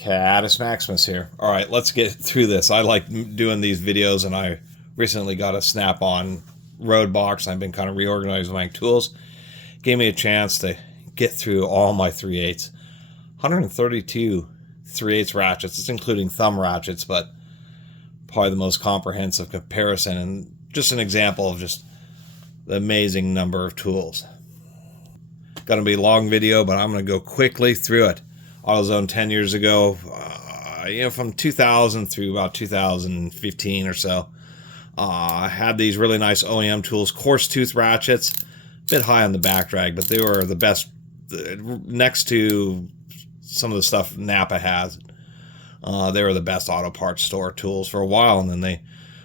Catus Maximus here. All right, let's get through this. I like doing these videos, and I recently got a snap-on road box. I've been kind of reorganizing my tools. Gave me a chance to get through all my 3/8. 132 3/8 ratchets. It's including thumb ratchets, but probably the most comprehensive comparison and just an example of just the amazing number of tools. Going to be a long video, but I'm going to go quickly through it. AutoZone 10 years ago, from 2000 through about 2015 or so. I had these really nice OEM tools, coarse tooth ratchets, a bit high on the back drag, but they were the best next to some of the stuff Napa has. They were the best auto parts store tools for a while, and then they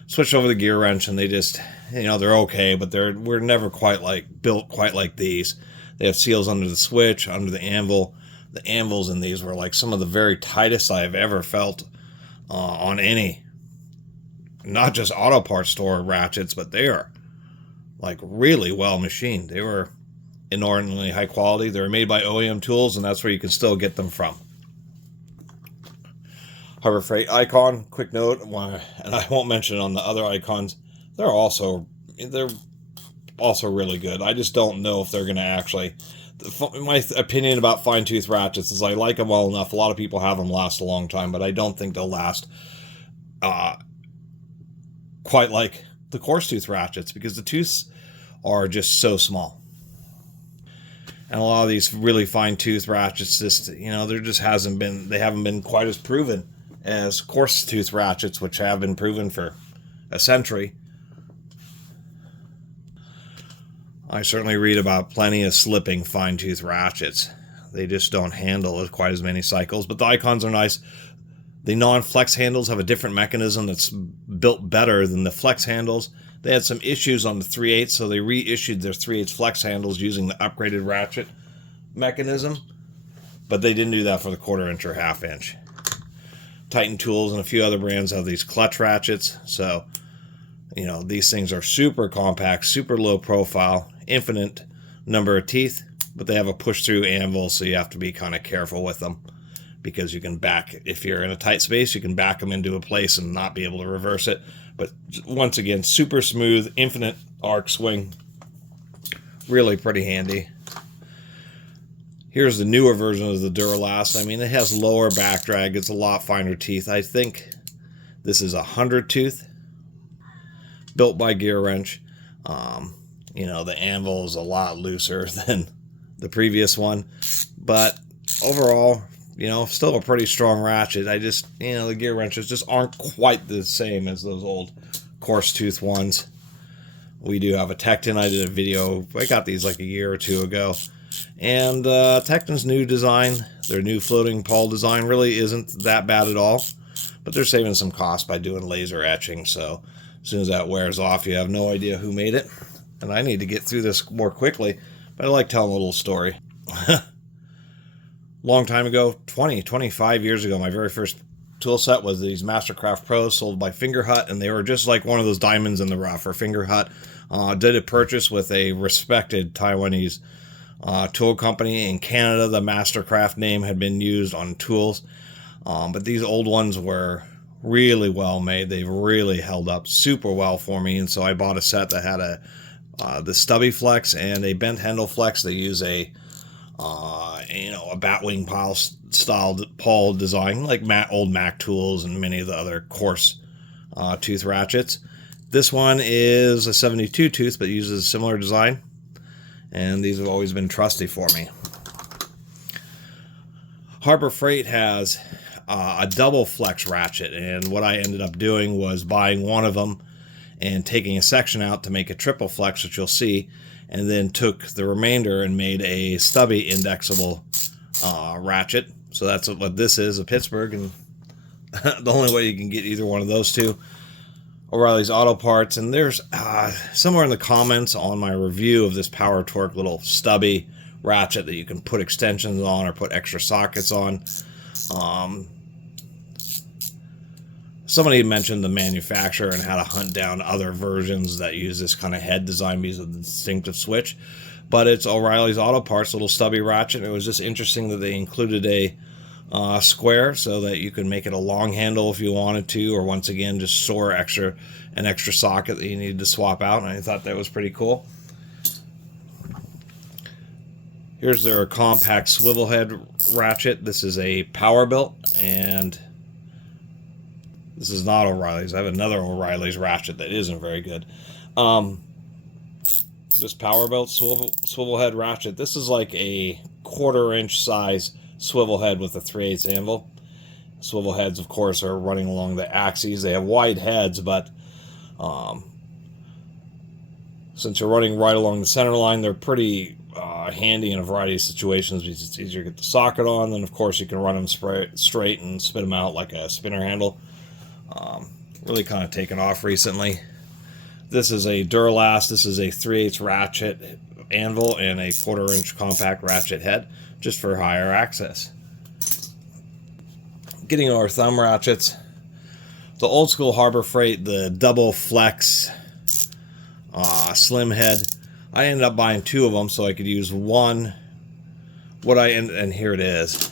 switched over the gear wrench, and they just, they're okay, but we're never quite built quite like these. They have seals under the switch, under the anvil. The anvils in these were like some of the very tightest I've ever felt on any, not just auto parts store ratchets, but they are like really well machined. They were inordinately high quality. They were made by OEM tools, and that's where you can still get them from. Harbor Freight icon, quick note, and I won't mention it on the other icons, they're also really good. I just don't know if they're going to actually... My opinion about fine tooth ratchets is I like them well enough. A lot of people have them last a long time, but I don't think they'll last quite like the coarse tooth ratchets because the tooths are just so small. And a lot of these really fine tooth ratchets they haven't been quite as proven as coarse tooth ratchets, which have been proven for a century. I certainly read about plenty of slipping fine tooth ratchets. They just don't handle quite as many cycles, but the icons are nice. The non-flex handles have a different mechanism that's built better than the flex handles. They had some issues on the 3/8, so they reissued their 3/8 flex handles using the upgraded ratchet mechanism, but they didn't do that for the 1/4 inch or 1/2 inch. Titan Tools and a few other brands have these clutch ratchets, so these things are super compact, super low profile, infinite number of teeth, but they have a push-through anvil, so you have to be kind of careful with them because you can if you're in a tight space, you can back them into a place and not be able to reverse it. But once again, super smooth, infinite arc swing, really pretty handy. Here's the newer version of the Duralast. I mean, it has lower back drag. It's a lot finer teeth. I think this is 100 tooth, built by Gear Wrench. The anvil is a lot looser than the previous one, but overall, still a pretty strong ratchet. The Gear Wrenches just aren't quite the same as those old coarse tooth ones. We do have a tektin. I did a video. I got these like a year or two ago. And Tektin's new design, their new floating pawl design, really isn't that bad at all. But they're saving some cost by doing laser etching. So as soon as that wears off, you have no idea who made it. And I need to get through this more quickly. But I like telling a little story. Long time ago, 25 years ago, my very first tool set was these Mastercraft Pros sold by Finger Hut. And they were just like one of those diamonds in the rough. Or Finger Hut did a purchase with a respected Taiwanese tool company. In Canada, the Mastercraft name had been used on tools, but these old ones were really well made. They really held up super well for me, and so I bought a set that had the stubby flex and a bent handle flex. They use a batwing pile style pawl design like old Mac tools and many of the other coarse tooth ratchets. This one is a 72 tooth, but uses a similar design. And these have always been trusty for me. Harbor Freight has a double flex ratchet, and what I ended up doing was buying one of them and taking a section out to make a triple flex, which you'll see, and then took the remainder and made a stubby indexable ratchet. So that's what this is, a Pittsburgh, and the only way you can get either one of those two. O'Reilly's Auto Parts, and there's somewhere in the comments on my review of this Power Torque little stubby ratchet that you can put extensions on or put extra sockets on. Somebody mentioned the manufacturer and how to hunt down other versions that use this kind of head design because of the distinctive switch. But it's O'Reilly's Auto Parts little stubby ratchet. It was just interesting that they included a square so that you can make it a long handle if you wanted to, or once again just store an extra socket that you needed to swap out, and I thought that was pretty cool. Here's their compact swivel head ratchet. This is a power built, and this is not O'Reilly's. I have another O'Reilly's ratchet that isn't very good. This power built swivel head ratchet. This is like a 1/4 inch size swivel head with a 3/8 anvil. Swivel heads, of course, are running along the axes. They have wide heads, but since you're running right along the center line, they're pretty handy in a variety of situations because it's easier to get the socket on. Then, of course, you can run them straight and spin them out like a spinner handle. Really kind of taken off recently. This is a Duralast. This is a 3/8 ratchet anvil and a 1/4 inch compact ratchet head, just for higher access. Getting our thumb ratchets. The old school Harbor Freight, the double flex slim head. I ended up buying 2 of them so I could use one. And here it is.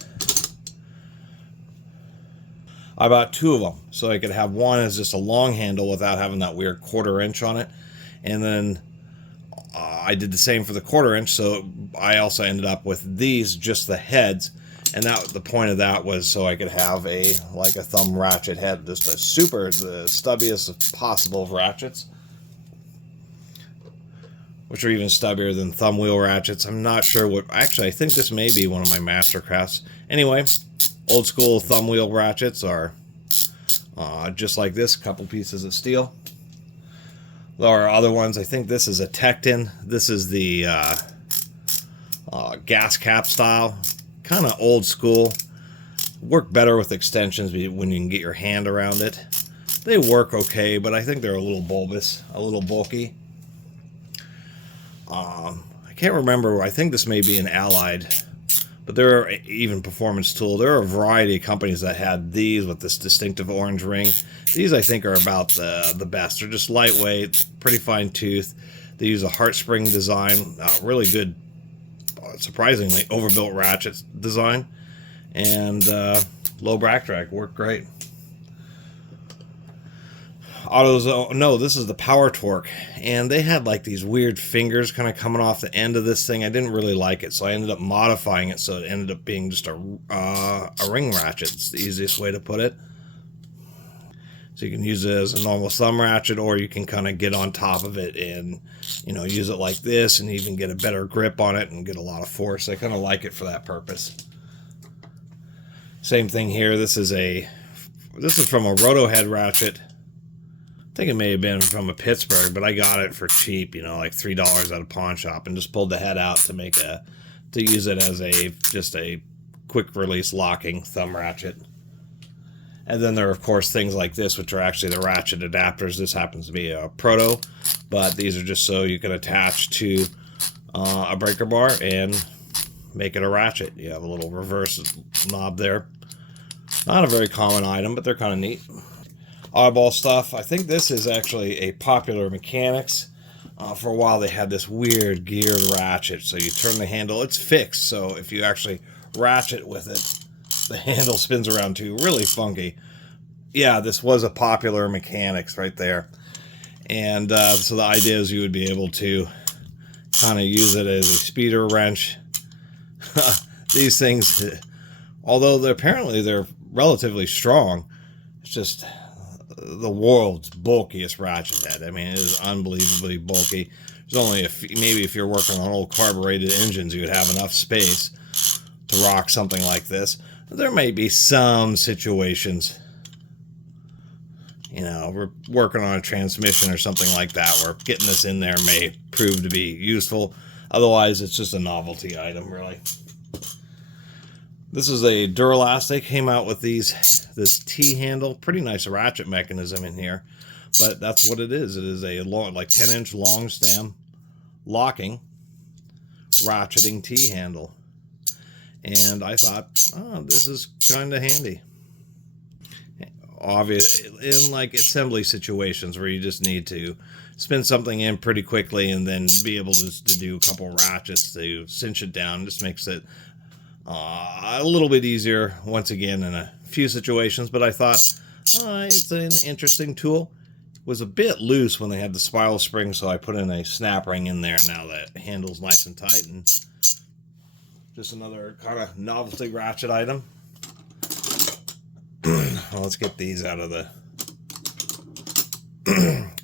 I bought 2 of them so I could have one as just a long handle without having that weird 1/4 inch on it, and then I did the same for the 1/4 inch. So I also ended up with these, just the heads, and that the point of that was so I could have a thumb ratchet head, just the stubbiest possible of ratchets, which are even stubbier than thumb wheel ratchets. I'm not sure what. Actually, I think this may be one of my Mastercrafts. Anyway, old school thumb wheel ratchets are just like this, couple pieces of steel. There are other ones. I think this is a tektin. This is the gas cap style, kind of old school. Work better with extensions when you can get your hand around it. They work okay, but I think they're a little bulbous, a little bulky. I can't remember. I think this may be an Allied, but there are even Performance Tool. There are a variety of companies that had these with this distinctive orange ring. These I think are about the best. They're just lightweight, pretty fine tooth. They use a heart spring design, really good, surprisingly overbuilt ratchet design, and low back drag. Work great. AutoZone, no, this is the Power Torque, and they had like these weird fingers kind of coming off the end of this thing. I didn't really like it, so I ended up modifying it so it ended up being just a ring ratchet. It's the easiest way to put it. So you can use it as a normal thumb ratchet, or you can kind of get on top of it and, you know, use it like this and even get a better grip on it and get a lot of force. I kind of like it for that purpose. Same thing here. This is from a Roto head ratchet. I think it may have been from a Pittsburgh, but I got it for cheap, you know, like $3 at a pawn shop, and just pulled the head out to use it as just a quick release locking thumb ratchet. And then there are, of course, things like this, which are actually the ratchet adapters. This happens to be a Proto, but these are just so you can attach to a breaker bar and make it a ratchet. You have a little reverse knob there. Not a very common item, but they're kind of neat. Oddball stuff. I think this is actually a Popular Mechanics. For a while they had this weird geared ratchet, so you turn the handle, it's fixed, so if you actually ratchet with it, the handle spins around too. Really funky. Yeah, this was a Popular Mechanics right there. And so the idea is you would be able to kind of use it as a speeder wrench. These things, although they're relatively strong, it's just the world's bulkiest ratchet head. I mean, it is unbelievably bulky. There's only maybe if you're working on old carbureted engines, you would have enough space to rock something like this. There may be some situations, you know, we're working on a transmission or something like that, where getting this in there may prove to be useful. Otherwise, it's just a novelty item, really. This is a Duralast. They came out with this T-handle. Pretty nice ratchet mechanism in here. But that's what it is. It is a long, like 10-inch long stem locking ratcheting T-handle. And I thought, oh, this is kind of handy. Obvious in like assembly situations where you just need to spin something in pretty quickly and then be able to do a couple ratchets to cinch it down. Just makes it A little bit easier, once again, in a few situations, but I thought it's an interesting tool. It was a bit loose when they had the spiral spring, so I put in a snap ring in there. Now that handle's nice and tight, and just another kind of novelty ratchet item. Well, let's get these out of the...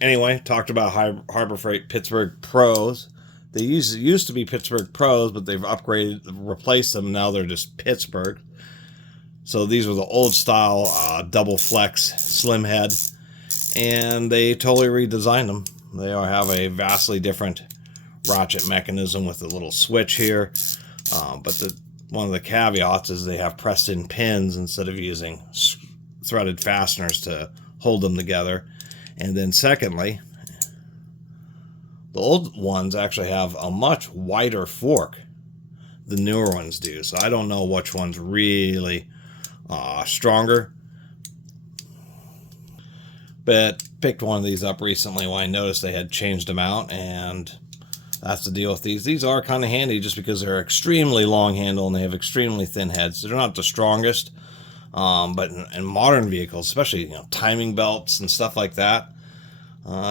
Anyway, talked about Harbor Freight Pittsburgh Pros. They used to be Pittsburgh Pros, but they've upgraded, replaced them. Now they're just Pittsburgh. So these were the old style double flex slim head, and they totally redesigned them. They have a vastly different ratchet mechanism with a little switch here. But one of the caveats is they have pressed in pins instead of using threaded fasteners to hold them together. And then secondly, the old ones actually have a much wider fork. The newer ones do. So I don't know which one's really stronger. But picked one of these up recently when I noticed they had changed them out, and that's the deal with these. These are kind of handy just because they're extremely long handle and they have extremely thin heads. They're not the strongest, but in modern vehicles, especially timing belts and stuff like that,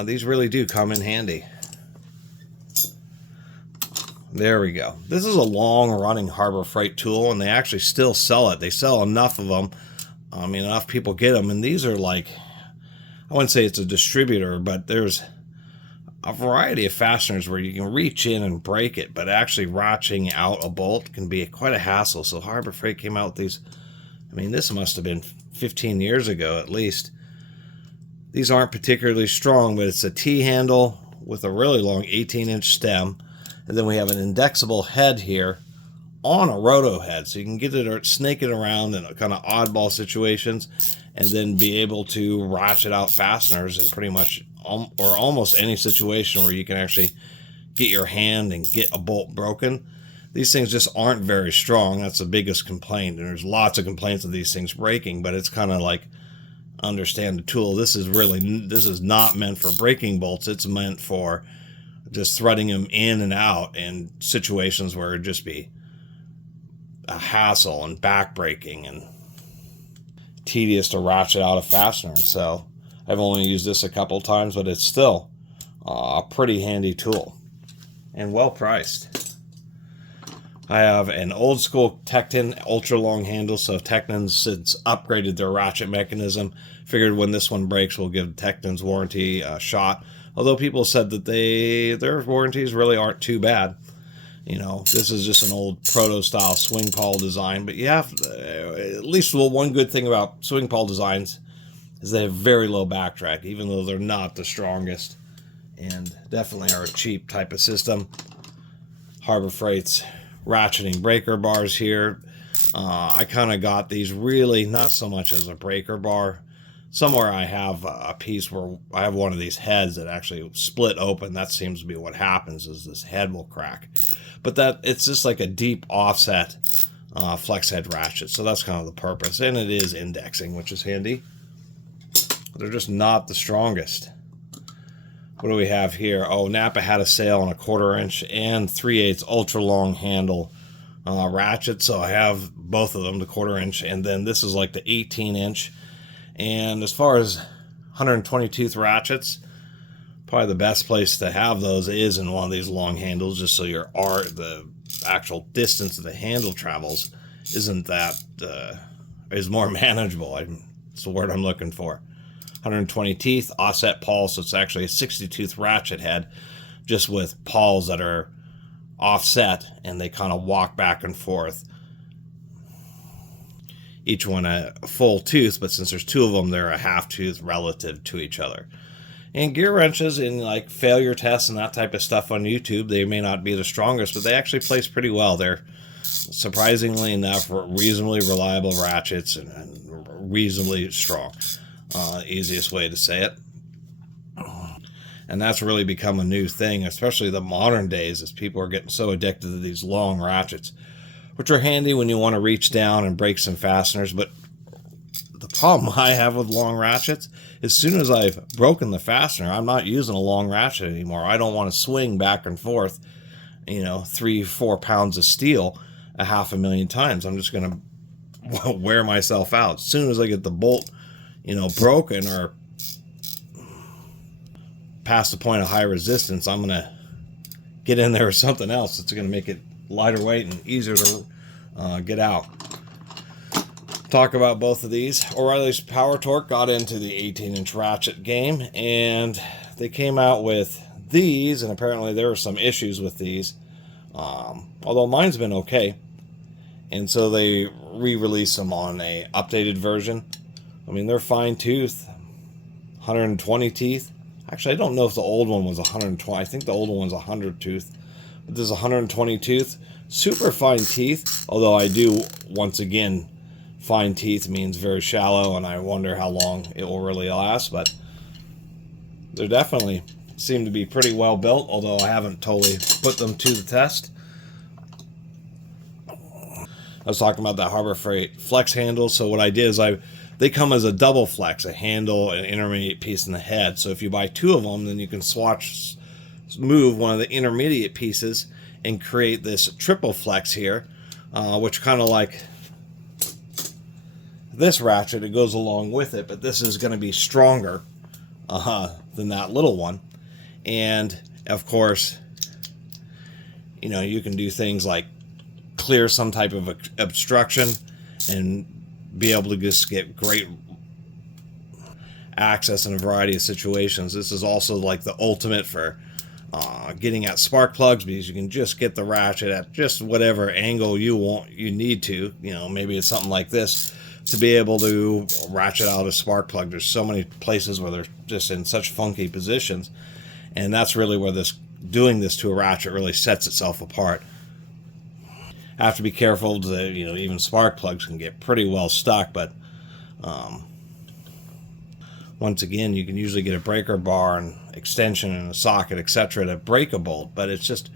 these really do come in handy. There we go. This is a long-running Harbor Freight tool, and they actually still sell it. They sell enough of them. I mean, enough people get them, and these are like, I wouldn't say it's a distributor, but there's a variety of fasteners where you can reach in and break it, but actually ratcheting out a bolt can be quite a hassle. So Harbor Freight came out with these. I mean, this must have been 15 years ago at least. These aren't particularly strong, but it's a T-handle with a really long 18-inch stem. And then we have an indexable head here on a Roto head. So you can get it or snake it around in kind of oddball situations and then be able to ratchet out fasteners in pretty much or almost any situation where you can actually get your hand and get a bolt broken. These things just aren't very strong. That's the biggest complaint. And there's lots of complaints of these things breaking, but it's kind of like, understand the tool. This is not meant for breaking bolts. It's meant for just threading them in and out in situations where it'd just be a hassle and back-breaking and tedious to ratchet out a fastener. So I've only used this a couple times, but it's still a pretty handy tool and well priced. I have an old school tektin ultra long handle, so Tektin's since upgraded their ratchet mechanism. Figured when this one breaks, we'll give Tektin's warranty a shot. Although people said that their warranties really aren't too bad. This is just an old Proto style swing pawl design, but you have at least one good thing about swing pawl designs is they have very low backtrack, even though they're not the strongest, and definitely are a cheap type of system. Harbor Freight's ratcheting breaker bars here. I kind of got these really not so much as a breaker bar. Somewhere I have a piece where I have one of these heads that actually split open. That seems to be what happens, is this head will crack. But it's just like a deep offset flex head ratchet. So that's kind of the purpose. And it is indexing, which is handy. They're just not the strongest. What do we have here? Oh, Napa had a sale on a 1/4 inch and 3/8 ultra long handle ratchet. So I have both of them, the 1/4 inch, and then this is like the 18 inch. And as far as 120 tooth ratchets, probably the best place to have those is in one of these long handles, just so the actual distance that the handle travels is more manageable. It's the word I'm looking for. 120 teeth, offset pawl, so it's actually a 60 tooth ratchet head, just with pawls that are offset and they kind of walk back and forth. Each one a full tooth, but since there's two of them, they're a half tooth relative to each other. And gear wrenches in like failure tests and that type of stuff on YouTube, they may not be the strongest, but they actually place pretty well. They're surprisingly enough reasonably reliable ratchets and reasonably strong. Easiest way to say it. And that's really become a new thing, especially the modern days, as people are getting so addicted to these long ratchets, which are handy when you want to reach down and break some fasteners. But the problem I have with long ratchets, as soon as I've broken the fastener, I'm not using a long ratchet anymore. I don't want to swing back and forth, 3-4 pounds of steel. a 500,000 times. I'm just going to wear myself out. As soon as I get the bolt, you know, broken or past the point of high resistance, I'm going to get in there with something else that's going to make it lighter weight and easier to get out. Talk about both of these. O'Reilly's Power Torque got into the 18-inch ratchet game, and they came out with these, and apparently there were some issues with these, although mine's been okay, and so they re-released them on a updated version. I mean, they're fine tooth, 120 teeth. Actually, I don't know if the old one was 120. I think the old one was 100 tooth, but this is 120 tooth. Super fine teeth, although I do, once again, fine teeth means very shallow, and I wonder how long it will really last, but they definitely seem to be pretty well built, although I haven't totally put them to the test. I was talking about that Harbor Freight flex handle, so what I did is they come as a double flex, a handle, an intermediate piece, and the head. So if you buy two of them, then you can move one of the intermediate pieces and create this triple flex here, which kind of like this ratchet, it goes along with it, but this is going to be stronger than that little one. And of course, you know, you can do things like clear some type of obstruction and be able to just get great access in a variety of situations. This is also like the ultimate for getting at spark plugs, because you can just get the ratchet at just whatever angle you need to. You know, maybe it's something like this, to be able to ratchet out a spark plug. There's so many places where they're just in such funky positions, and that's really where doing this to a ratchet really sets itself apart. Have to be careful that, you know, even spark plugs can get pretty well stuck, but once again, you can usually get a breaker bar and extension and a socket, etc., to break a bolt, but it's just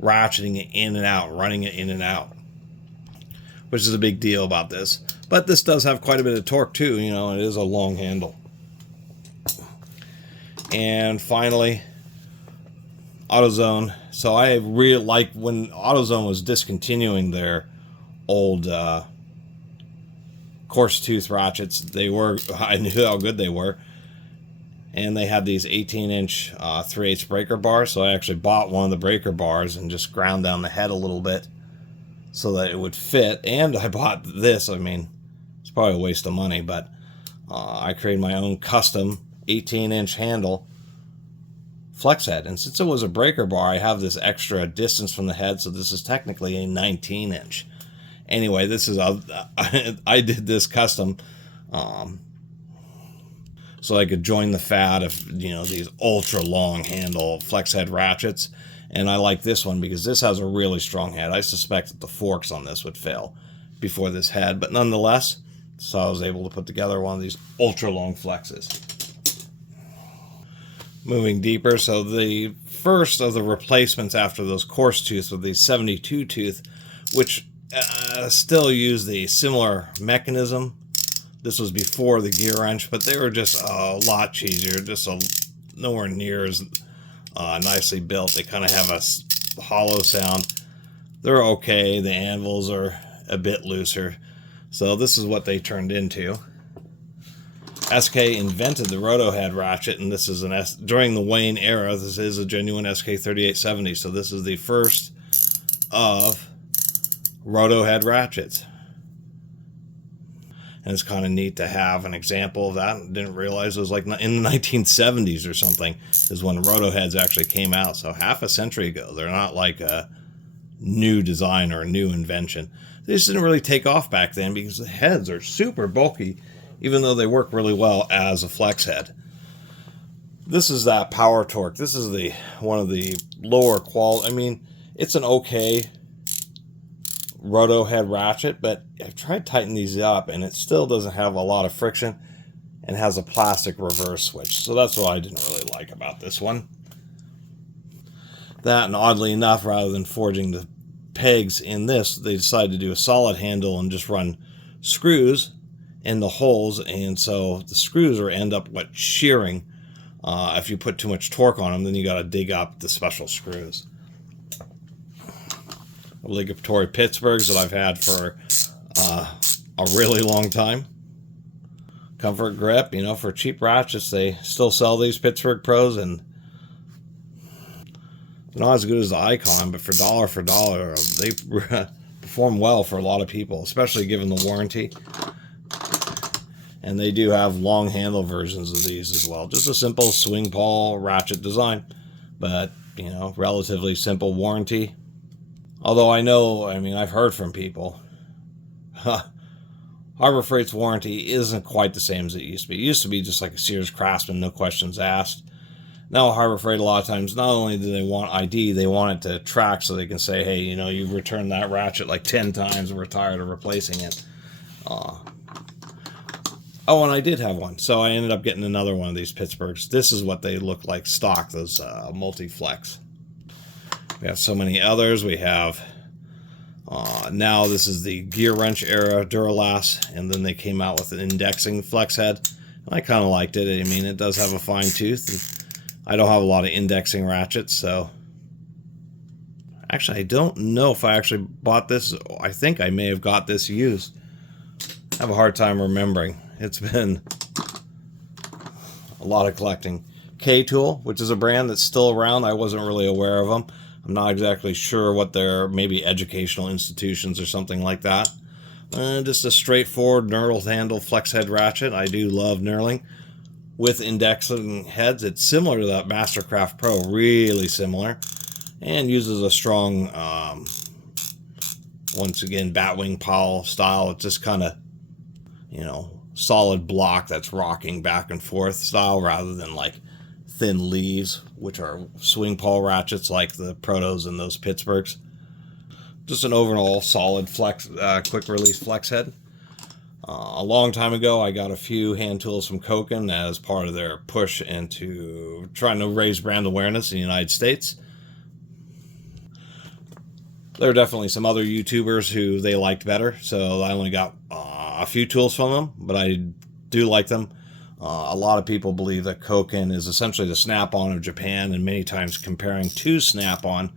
ratcheting it in and out, running it in and out, which is a big deal about this. But this does have quite a bit of torque too, you know, it is a long handle. And finally, AutoZone. So I really like when AutoZone was discontinuing their old coarse tooth ratchets. I knew how good they were. And they had these 18-inch 3/8 breaker bars. So I actually bought one of the breaker bars and just ground down the head a little bit so that it would fit. And I bought this. I mean, it's probably a waste of money, but I created my own custom 18-inch handle flex head. And since it was a breaker bar, I have this extra distance from the head, so this is technically a 19-inch. Anyway, this is I did this custom so I could join the fad of, you know, these ultra long handle flex head ratchets. And I like this one because this has a really strong head. I suspect that the forks on this would fail before this head, but nonetheless, so I was able to put together one of these ultra long flexes. Moving deeper, so the first of the replacements after those coarse tooths were these 72 tooth, which still use the similar mechanism. This was before the gear wrench, but they were just a lot cheesier, just nowhere near as nicely built. They kind of have a hollow sound. They're okay. The anvils are a bit looser. So this is what they turned into. SK invented the Roto head ratchet, and this is during the Wayne era. This is a genuine SK 3870, so this is the first of Roto head ratchets. And it's kind of neat to have an example of that. I didn't realize it was like in the 1970s or something is when Roto heads actually came out. So half a century ago. They're not like a new design or a new invention. They just didn't really take off back then because the heads are super bulky, even though they work really well as a flex head. This is that Power Torque. This is one of the lower quality. I mean, it's an okay Roto head ratchet, but I've tried tightening these up and it still doesn't have a lot of friction and has a plastic reverse switch. So that's what I didn't really like about this one. That, and oddly enough, rather than forging the pegs in this, they decided to do a solid handle and just run screws in the holes, and so the screws end up shearing. If you put too much torque on them, then you got to dig up the special screws. obligatory Pittsburghs that I've had for a really long time. Comfort grip, you know, for cheap ratchets, they still sell these Pittsburgh Pros, and they're not as good as the Icon, but for dollar, they perform well for a lot of people, especially given the warranty. And they do have long handle versions of these as well. Just a simple swing pawl ratchet design, but, you know, relatively simple warranty. Although I know, I mean, I've heard from people, Harbor Freight's warranty isn't quite the same as it used to be. It used to be just like a Sears Craftsman, no questions asked. Now Harbor Freight, a lot of times, not only do they want ID, they want it to track so they can say, hey, you know, you've returned that ratchet like 10 times and we're tired of replacing it. Oh, and I did have one, so I ended up getting another one of these Pittsburghs. This is what they look like stock, those multi-flex. We have so many others. We have, now this is the gear wrench era Duralast, and then they came out with an indexing flex head. And I kind of liked it. I mean, it does have a fine tooth. And I don't have a lot of indexing ratchets, so... Actually, I don't know if I actually bought this. I think I may have got this used. I have a hard time remembering. It's been a lot of collecting. K-Tool, which is a brand that's still around. I wasn't really aware of them. I'm not exactly sure what they're, maybe educational institutions or something like that. Just a straightforward knurled handle flex head ratchet. I do love knurling with indexing heads. It's similar to that Mastercraft Pro, really similar, and uses a strong, once again, batwing pawl style. It's just kind of, you know, solid block that's rocking back and forth style rather than like thin leaves, which are swing pawl ratchets like the Protos and those Pittsburghs. Just an overall solid flex, quick release flex head. A long time ago, I got a few hand tools from Coken as part of their push into trying to raise brand awareness in the United States. There are definitely some other YouTubers who they liked better, so I only got a few tools from them, but I do like them. A lot of people believe that Coken is essentially the Snap-on of Japan, and many times comparing to Snap-on,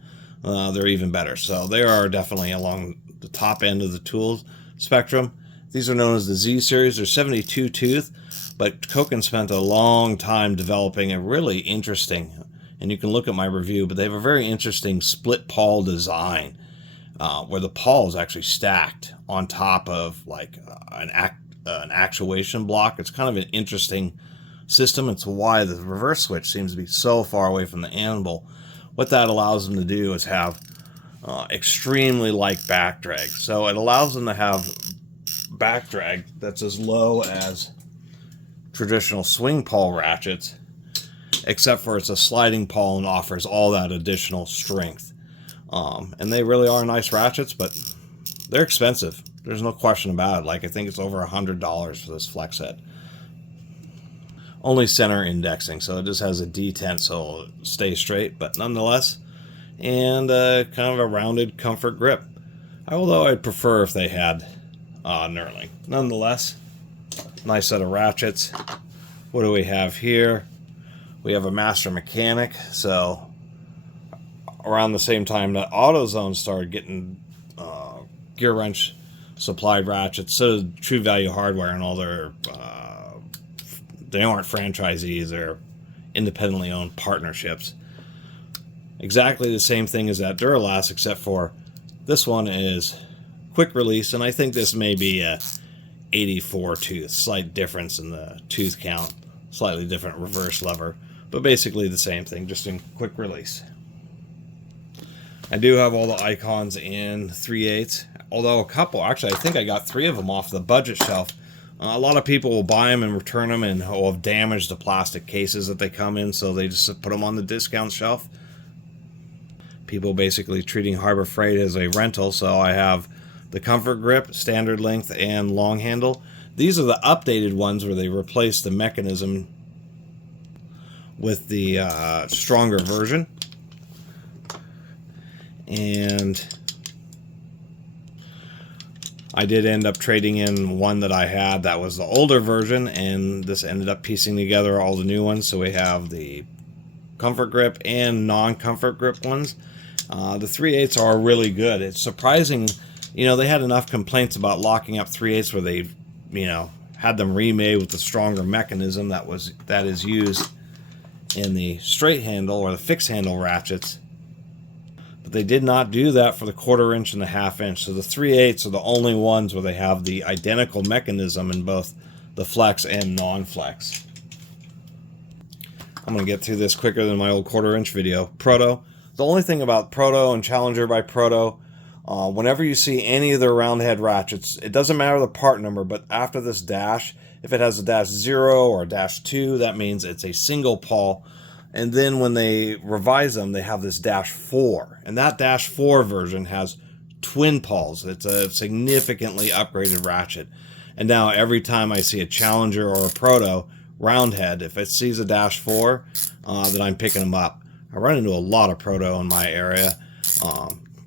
they're even better. So they are definitely along the top end of the tool spectrum. These are known as the Z series. They're 72 tooth, but Coken spent a long time developing a really interesting, and you can look at my review, but they have a very interesting split pawl design. Where the pawl is actually stacked on top of like an actuation block. It's kind of an interesting system. It's why the reverse switch seems to be so far away from the anvil. What that allows them to do is have extremely light back drag. So it allows them to have back drag that's as low as traditional swing pawl ratchets, except for it's a sliding pawl and offers all that additional strength. And they really are nice ratchets, but they're expensive. There's no question about it. Like, I think it's over $100 for this flex head. Only center indexing, so it just has a detent, so it'll stay straight, but nonetheless, and kind of a rounded comfort grip. Although I'd prefer if they had knurling. Nonetheless, nice set of ratchets. What do we have here? We have a master mechanic, so around the same time that AutoZone started getting gear wrench supplied ratchets, so did True Value Hardware and all their, they aren't franchisees, they're independently owned partnerships. Exactly the same thing as that Duralast, except for this one is quick release, and I think this may be a 84 tooth, slight difference in the tooth count, slightly different reverse lever, but basically the same thing, just in quick release. I do have all the icons in 3/8, although a couple, actually I think I got 3 of them off the budget shelf. A lot of people will buy them and return them and will have damaged the plastic cases that they come in, so they just put them on the discount shelf. People basically treating Harbor Freight as a rental, so I have the comfort grip, standard length, and long handle. These are the updated ones where they replace the mechanism with the stronger version. And I did end up trading in one that I had that was the older version, and this ended up piecing together all the new ones. So we have the comfort grip and non-comfort grip ones. The 3/8 are really good. It's surprising, you know, they had enough complaints about locking up 3/8 where they, you know, had them remade with the stronger mechanism that is used in the straight handle or the fixed handle ratchets. But they did not do that for the 1/4 inch and the 1/2 inch. So the 3/8 are the only ones where they have the identical mechanism in both the flex and non-flex. I'm going to get through this quicker than my old 1/4 inch video. Proto. The only thing about Proto and Challenger by Proto, whenever you see any of their round head ratchets, it doesn't matter the part number, but after this dash, if it has a -0 or a -2, that means it's a single pawl. And then when they revise them, they have this -4. And that -4 version has twin pawls. It's a significantly upgraded ratchet. And now every time I see a Challenger or a Proto round head, if it sees a -4, then I'm picking them up. I run into a lot of Proto in my area.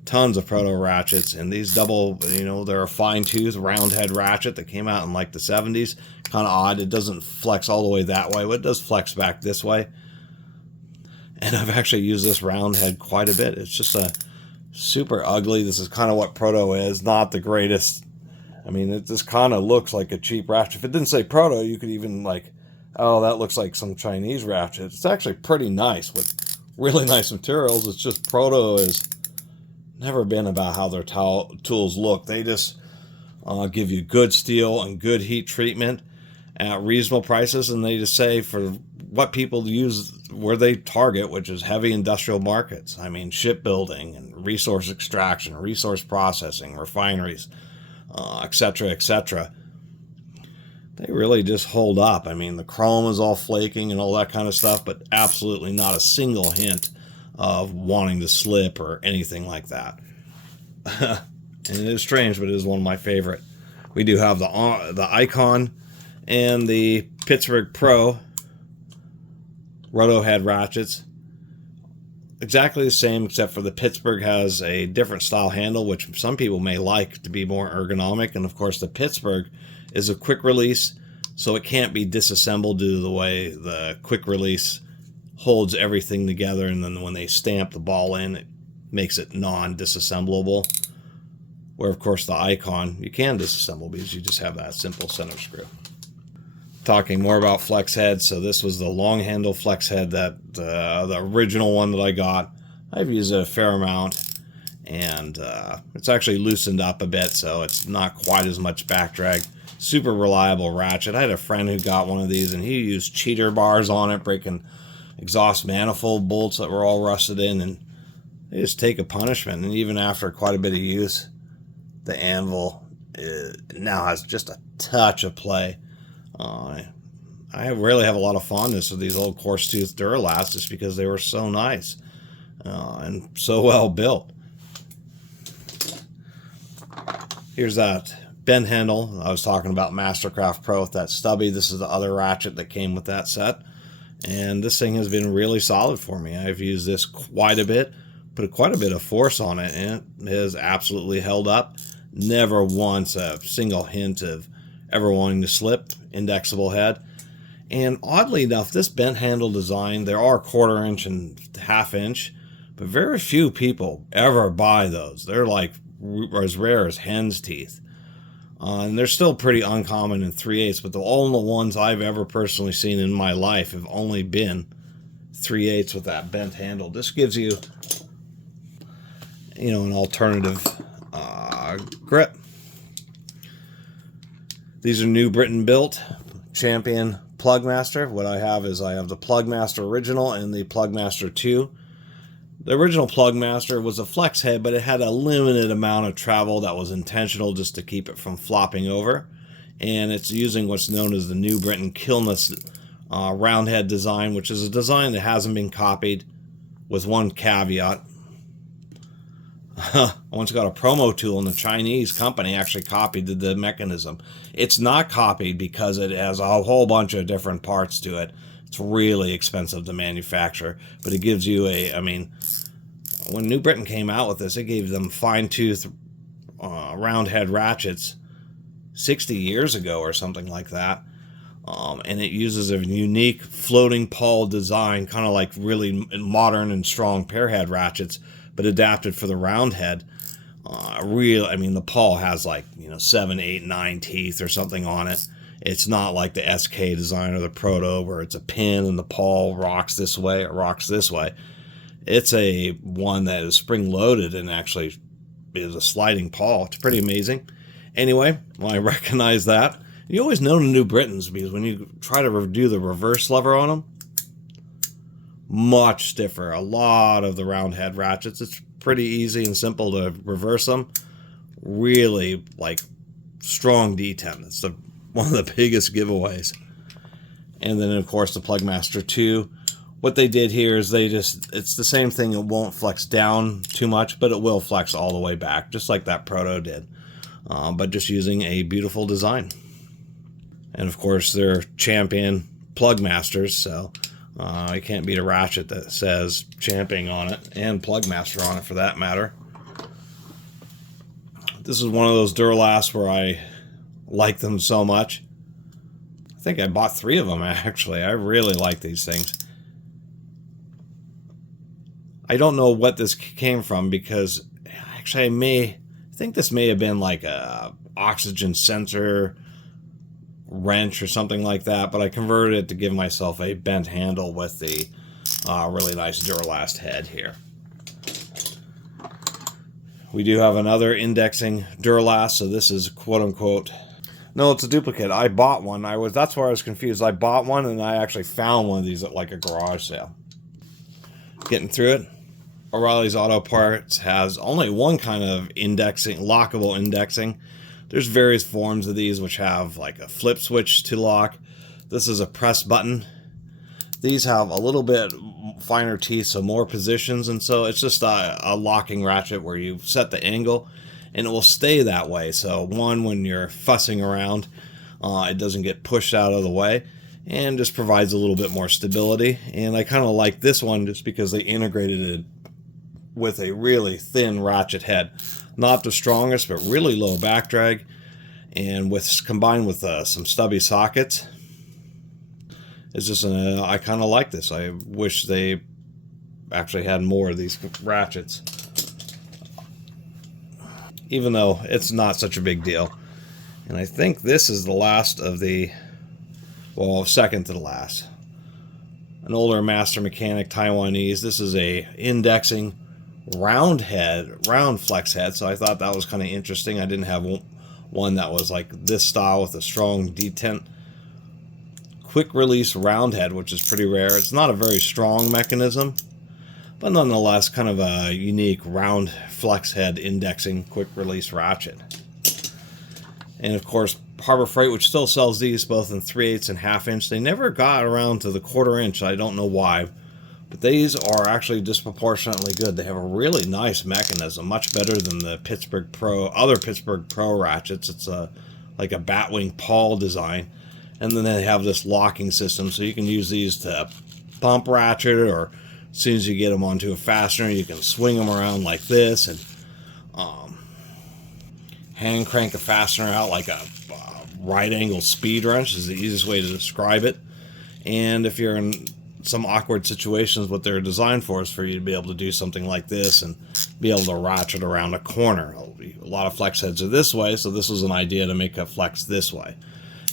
Tons of Proto ratchets, and these double, you know, they're a fine tooth round head ratchet that came out in like the 70s. Kind of odd. It doesn't flex all the way that way, but it does flex back this way. And I've actually used this round head quite a bit. It's just a super ugly. This is kind of what Proto is. Not the greatest. I mean, it just kind of looks like a cheap ratchet. If it didn't say Proto, you could even like, oh, that looks like some Chinese ratchet. It's actually pretty nice with really nice materials. It's just Proto has never been about how their tools look. They just give you good steel and good heat treatment at reasonable prices, and they just say for what people use, where they target, which is heavy industrial markets. I mean, shipbuilding and resource extraction, resource processing, refineries, etc., etc. They really just hold up. I mean, the chrome is all flaking and all that kind of stuff, but absolutely not a single hint of wanting to slip or anything like that. And it is strange, but it is one of my favorite. We do have the Icon and the Pittsburgh Pro Roto head ratchets. Exactly the same, except for the Pittsburgh has a different style handle, which some people may like to be more ergonomic. And of course, the Pittsburgh is a quick release, so it can't be disassembled due to the way the quick release holds everything together, and then when they stamp the ball in, it makes it non-disassemblable. Where of course the Icon you can disassemble because you just have that simple center screw. Talking more about flex heads, so this was the long handle flex head, that the original one that I got. I've used it a fair amount, and it's actually loosened up a bit, so it's not quite as much back drag. Super reliable ratchet. I had a friend who got one of these, and he used cheater bars on it, breaking exhaust manifold bolts that were all rusted in, and they just take a punishment. And even after quite a bit of use, the anvil now has just a touch of play. I really have a lot of fondness for these old coarse tooth Duralast just because they were so nice and so well built. Here's that bend handle I was talking about, Mastercraft Pro with that stubby. This is the other ratchet that came with that set, and this thing has been really solid for me. I've used this quite a bit, put quite a bit of force on it, and it has absolutely held up. Never once a single hint of ever wanting to slip. Indexable head. And oddly enough, this bent handle design, there are 1/4 inch and 1/2 inch, but very few people ever buy those. They're like as rare as hen's teeth. And they're still pretty uncommon in 3/8, but the only ones I've ever personally seen in my life have only been 3/8 with that bent handle. This gives you, you know, an alternative grip. These are New Britain built Champion Plugmaster. What I have is I have the Plugmaster Original and the Plugmaster 2. The original Plugmaster was a flex head, but it had a limited amount of travel that was intentional just to keep it from flopping over. And it's using what's known as the New Britain Killness round head design, which is a design that hasn't been copied, with one caveat. I once got a promo tool, and the Chinese company actually copied the mechanism. It's not copied because it has a whole bunch of different parts to it. It's really expensive to manufacture, but it gives you a, I mean, when New Britain came out with this, it gave them fine tooth round head ratchets 60 years ago or something like that. And it uses a unique floating pawl design, kind of like really modern and strong pair head ratchets, but adapted for the round head. Real, I mean, the pawl has like, 7, 8, 9 teeth or something on it. It's not like the SK design or the Proto where it's a pin and the pawl rocks this way, it rocks this way. It's a one that is spring-loaded and actually is a sliding pawl. It's pretty amazing. Anyway, when I recognize that, you always know the New Britons, because when you try to do the reverse lever on them, much stiffer. A lot of the round head ratchets, it's pretty easy and simple to reverse them. Really, like, strong detent. It's one of the biggest giveaways. And then, of course, the Plugmaster 2. What they did here is it's the same thing. It won't flex down too much, but it will flex all the way back, just like that Proto did. But just using a beautiful design. And of course, they're champion Plugmasters, so you can't beat a ratchet that says champion on it, and Plugmaster on it for that matter. This is one of those Duralast where I like them so much. I think I bought 3 of them, actually. I really like these things. I don't know what this came from, because actually I think this may have been like a oxygen sensor wrench or something like that, but I converted it to give myself a bent handle with the really nice Duralast head here. We do have another indexing Duralast, so this is quote-unquote... No, it's a duplicate. I bought one. That's where I was confused. I bought one, and I actually found one of these at like a garage sale. Getting through it. O'Reilly's Auto Parts has only one kind of indexing, lockable indexing. There's various forms of these which have like a flip switch to lock. This is a press button. These have a little bit finer teeth, so more positions, and so it's just a locking ratchet where you set the angle and it will stay that way. So when you're fussing around, it doesn't get pushed out of the way, and just provides a little bit more stability. And I kind of like this one just because they integrated it with a really thin ratchet head. Not the strongest, but really low back drag, and combined with some stubby sockets, it's just I kind of like this. I wish they actually had more of these ratchets, even though it's not such a big deal. And I think this is the last of the, well, second to the last. An older master mechanic Taiwanese. This is a indexing round flex head, so I thought that was kind of interesting. I didn't have one that was like this style with a strong detent. Quick release round head, which is pretty rare. It's not a very strong mechanism, but nonetheless kind of a unique round flex head indexing quick release ratchet. And of course, Harbor Freight, which still sells these both in 3/8 and 1/2 inch. They never got around to the 1/4 inch. I don't know why. But these are actually disproportionately good. They have a really nice mechanism, much better than the Pittsburgh Pro, other Pittsburgh Pro ratchets. It's like a batwing pawl design. And then they have this locking system, so you can use these to pump ratchet, or as soon as you get them onto a fastener, you can swing them around like this and hand crank a fastener out like a right angle speed wrench is the easiest way to describe it. And if you're in some awkward situations, what they're designed for is for you to be able to do something like this and be able to ratchet around a corner. A lot of flex heads are this way, so this was an idea to make a flex this way.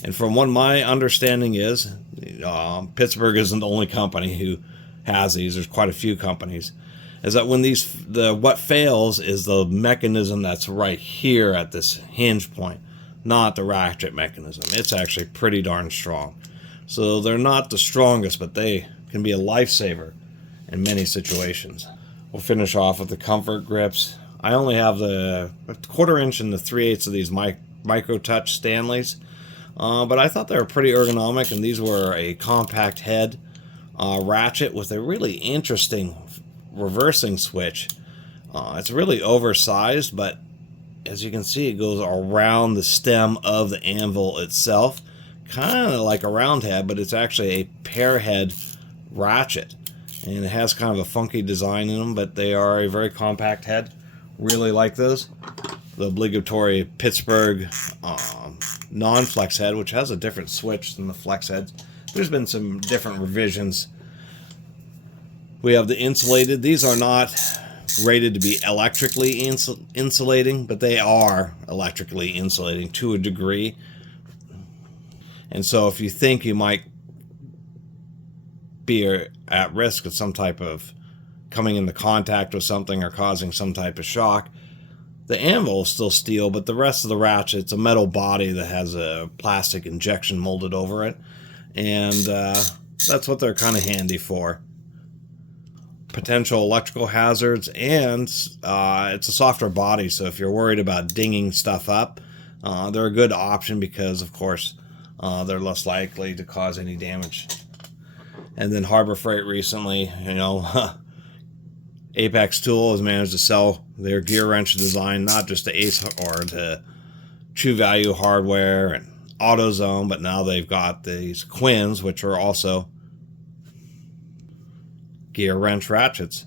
And from what my understanding is, Pittsburgh isn't the only company who has these. There's quite a few companies. Is that when what fails is the mechanism that's right here at this hinge point, not the ratchet mechanism. It's actually pretty darn strong. So they're not the strongest, but they can be a lifesaver in many situations. We'll finish off with the comfort grips. I only have the 1/4 inch and the 3/8 of these micro touch Stanleys, but I thought they were pretty ergonomic, and these were a compact head ratchet with a really interesting reversing switch. It's really oversized, but as you can see, it goes around the stem of the anvil itself, kind of like a round head, but it's actually a pair head ratchet, and it has kind of a funky design in them, but they are a very compact head. Really like those. The obligatory Pittsburgh non-flex head, which has a different switch than the flex heads. There's been some different revisions. We have the insulated. These are not rated to be electrically insulating, but they are electrically insulating to a degree. And so if you think you might be at risk of some type of coming into contact with something or causing some type of shock, the anvil is still steel, but the rest of the ratchet, it's a metal body that has a plastic injection molded over it. And that's what they're kind of handy for. Potential electrical hazards, and it's a softer body, so if you're worried about dinging stuff up, they're a good option because, of course, they're less likely to cause any damage. And then Harbor Freight recently, you know, Apex Tool has managed to sell their gear wrench design not just to Ace or to True Value Hardware and AutoZone, but now they've got these Quins, which are also gear wrench ratchets.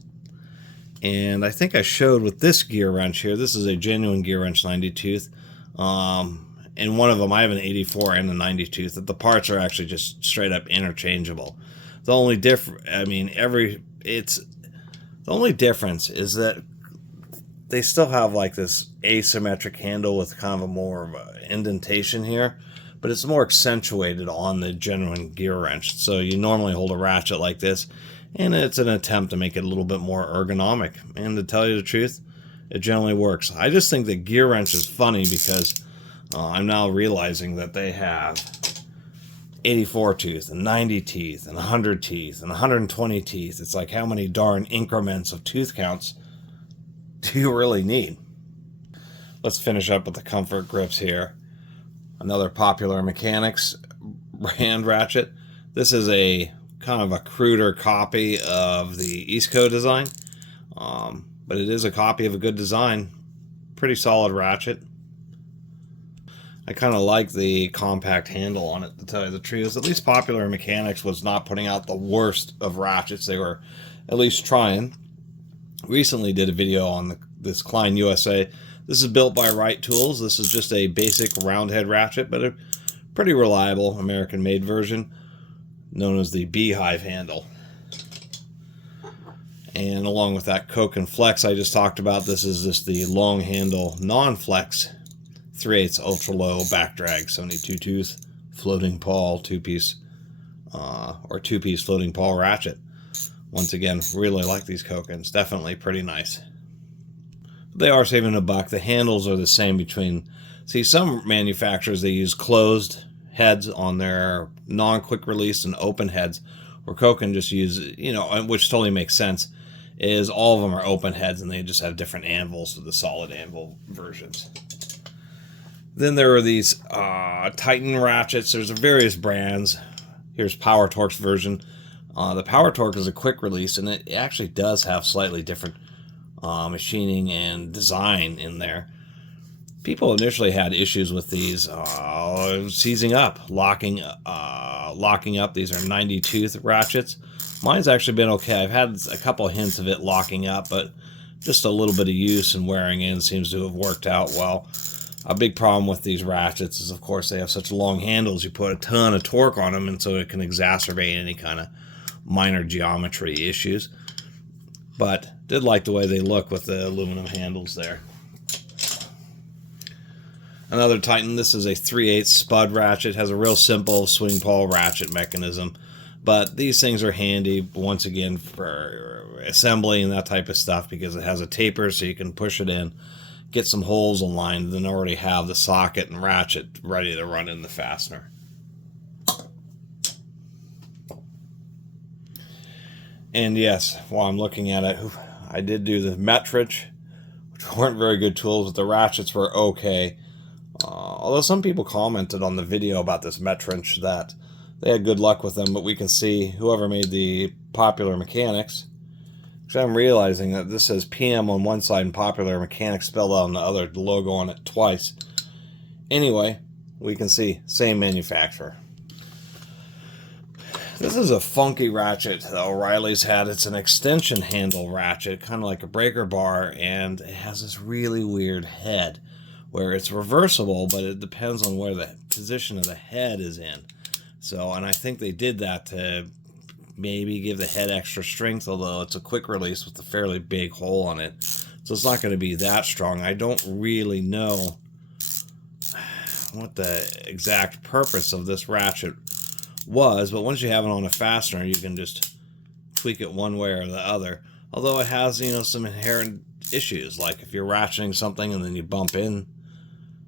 And I think I showed with this gear wrench here, this is a genuine gear wrench 90 tooth. And one of them, I have an 84 and a 90 tooth, that the parts are actually just straight up interchangeable. The only the only difference is that they still have like this asymmetric handle with kind of a more of an indentation here, but it's more accentuated on the genuine gear wrench. So you normally hold a ratchet like this, and it's an attempt to make it a little bit more ergonomic. And to tell you the truth, it generally works. I just think that gear wrench is funny because I'm now realizing that they have 84 teeth and 90 teeth and 100 teeth and 120 teeth. It's like, how many darn increments of tooth counts do you really need? Let's finish up with the comfort grips here. Another Popular Mechanics brand ratchet. This is a kind of a cruder copy of the Eastco design, but it is a copy of a good design. Pretty solid ratchet. I kind of like the compact handle on it, to tell you the truth. At least Popular Mechanics was not putting out the worst of ratchets. They were at least trying. Recently did a video on this Klein USA. This is built by Right Tools. This is just a basic round head ratchet, but a pretty reliable American-made version, known as the Beehive handle. And along with that Coken Flex I just talked about, this is just the long handle non-flex 3/8 ultra low back drag 72 tooth floating pawl two-piece floating pawl ratchet. Once again, really like these Kokens. Definitely pretty nice. They are saving a buck. The handles are the same between, see, some manufacturers, they use closed heads on their non-quick release and open heads, where Coken just use, you know, which totally makes sense, is all of them are open heads and they just have different anvils with the solid anvil versions. Then there are these Titan ratchets. There's various brands. Here's Power Torque's version. The Power Torque is a quick release, and it actually does have slightly different machining and design in there. People initially had issues with these seizing up, locking up. These are 90 tooth ratchets. Mine's actually been okay. I've had a couple of hints of it locking up, but just a little bit of use and wearing in seems to have worked out well. A big problem with these ratchets is, of course, they have such long handles. You put a ton of torque on them, and so it can exacerbate any kind of minor geometry issues. But did like the way they look with the aluminum handles there. Another Titan, this is a 3/8 spud ratchet. Has a real simple swing pawl ratchet mechanism. But these things are handy, once again, for assembly and that type of stuff, because it has a taper so you can push it in, get some holes aligned, then already have the socket and ratchet ready to run in the fastener. And yes, while I'm looking at it, I did do the metric, which weren't very good tools, but the ratchets were okay. Although some people commented on the video about this metric that they had good luck with them, but we can see whoever made the Popular Mechanics. Actually, I'm realizing that this says PM on one side and Popular Mechanics spelled out on the other, the logo on it twice. Anyway, we can see same manufacturer. This is a funky ratchet that O'Reilly's had. It's an extension handle ratchet, kind of like a breaker bar, and it has this really weird head where it's reversible, but it depends on where the position of the head is in. So, and I think they did that to maybe give the head extra strength, although it's a quick release with a fairly big hole on it. So it's not going to be that strong. I don't really know what the exact purpose of this ratchet was, but once you have it on a fastener, you can just tweak it one way or the other. Although it has, you know, some inherent issues, like if you're ratcheting something and then you bump in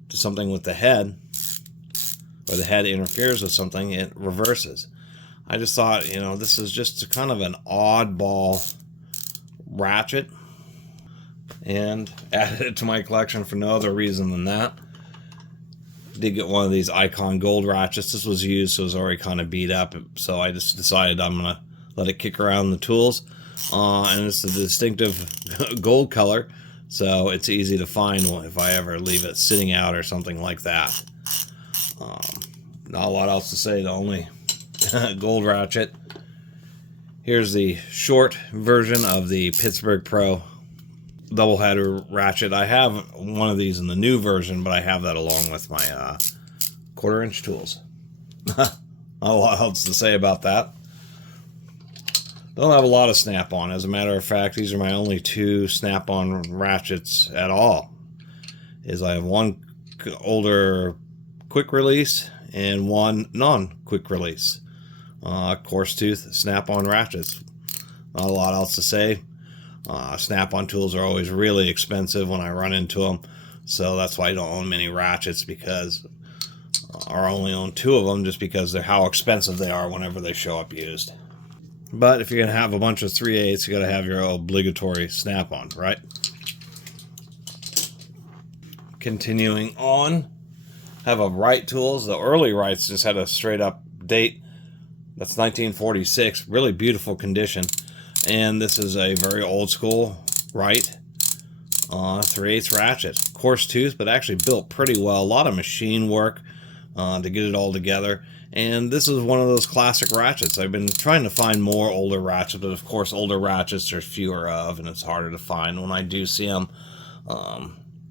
to something with the head, or the head interferes with something, it reverses. I just thought, you know, this is just kind of an oddball ratchet, and added it to my collection for no other reason than that. Did get one of these Icon Gold ratchets. This was used, so it was already kind of beat up, so I just decided I'm going to let it kick around the tools. And it's a distinctive gold color, so it's easy to find if I ever leave it sitting out or something like that. Not a lot else to say, the only gold ratchet. Here's the short version of the Pittsburgh Pro double header ratchet. I have one of these in the new version, but I have that along with my 1/4 inch tools. Not a lot else to say about that. Don't have a lot of snap-on. As a matter of fact, these are my only 2 snap-on ratchets at all. I have one older quick release and one non-quick release. Coarse tooth snap-on ratchets. Not a lot else to say. Snap-on tools are always really expensive when I run into them, so that's why I don't own many ratchets, because I only own 2 of them, just because they're how expensive they are whenever they show up used. But if you're going to have a bunch of 3/8, you got to have your obligatory snap-on, right? Continuing on, have a Wright tools. The early Wrights just had a straight up date. That's 1946. Really beautiful condition. And this is a very old school Wright 3/8 ratchet. Coarse tooth, but actually built pretty well. A lot of machine work to get it all together. And this is one of those classic ratchets. I've been trying to find more older ratchets, but of course older ratchets there's fewer of, and it's harder to find. When I do see them,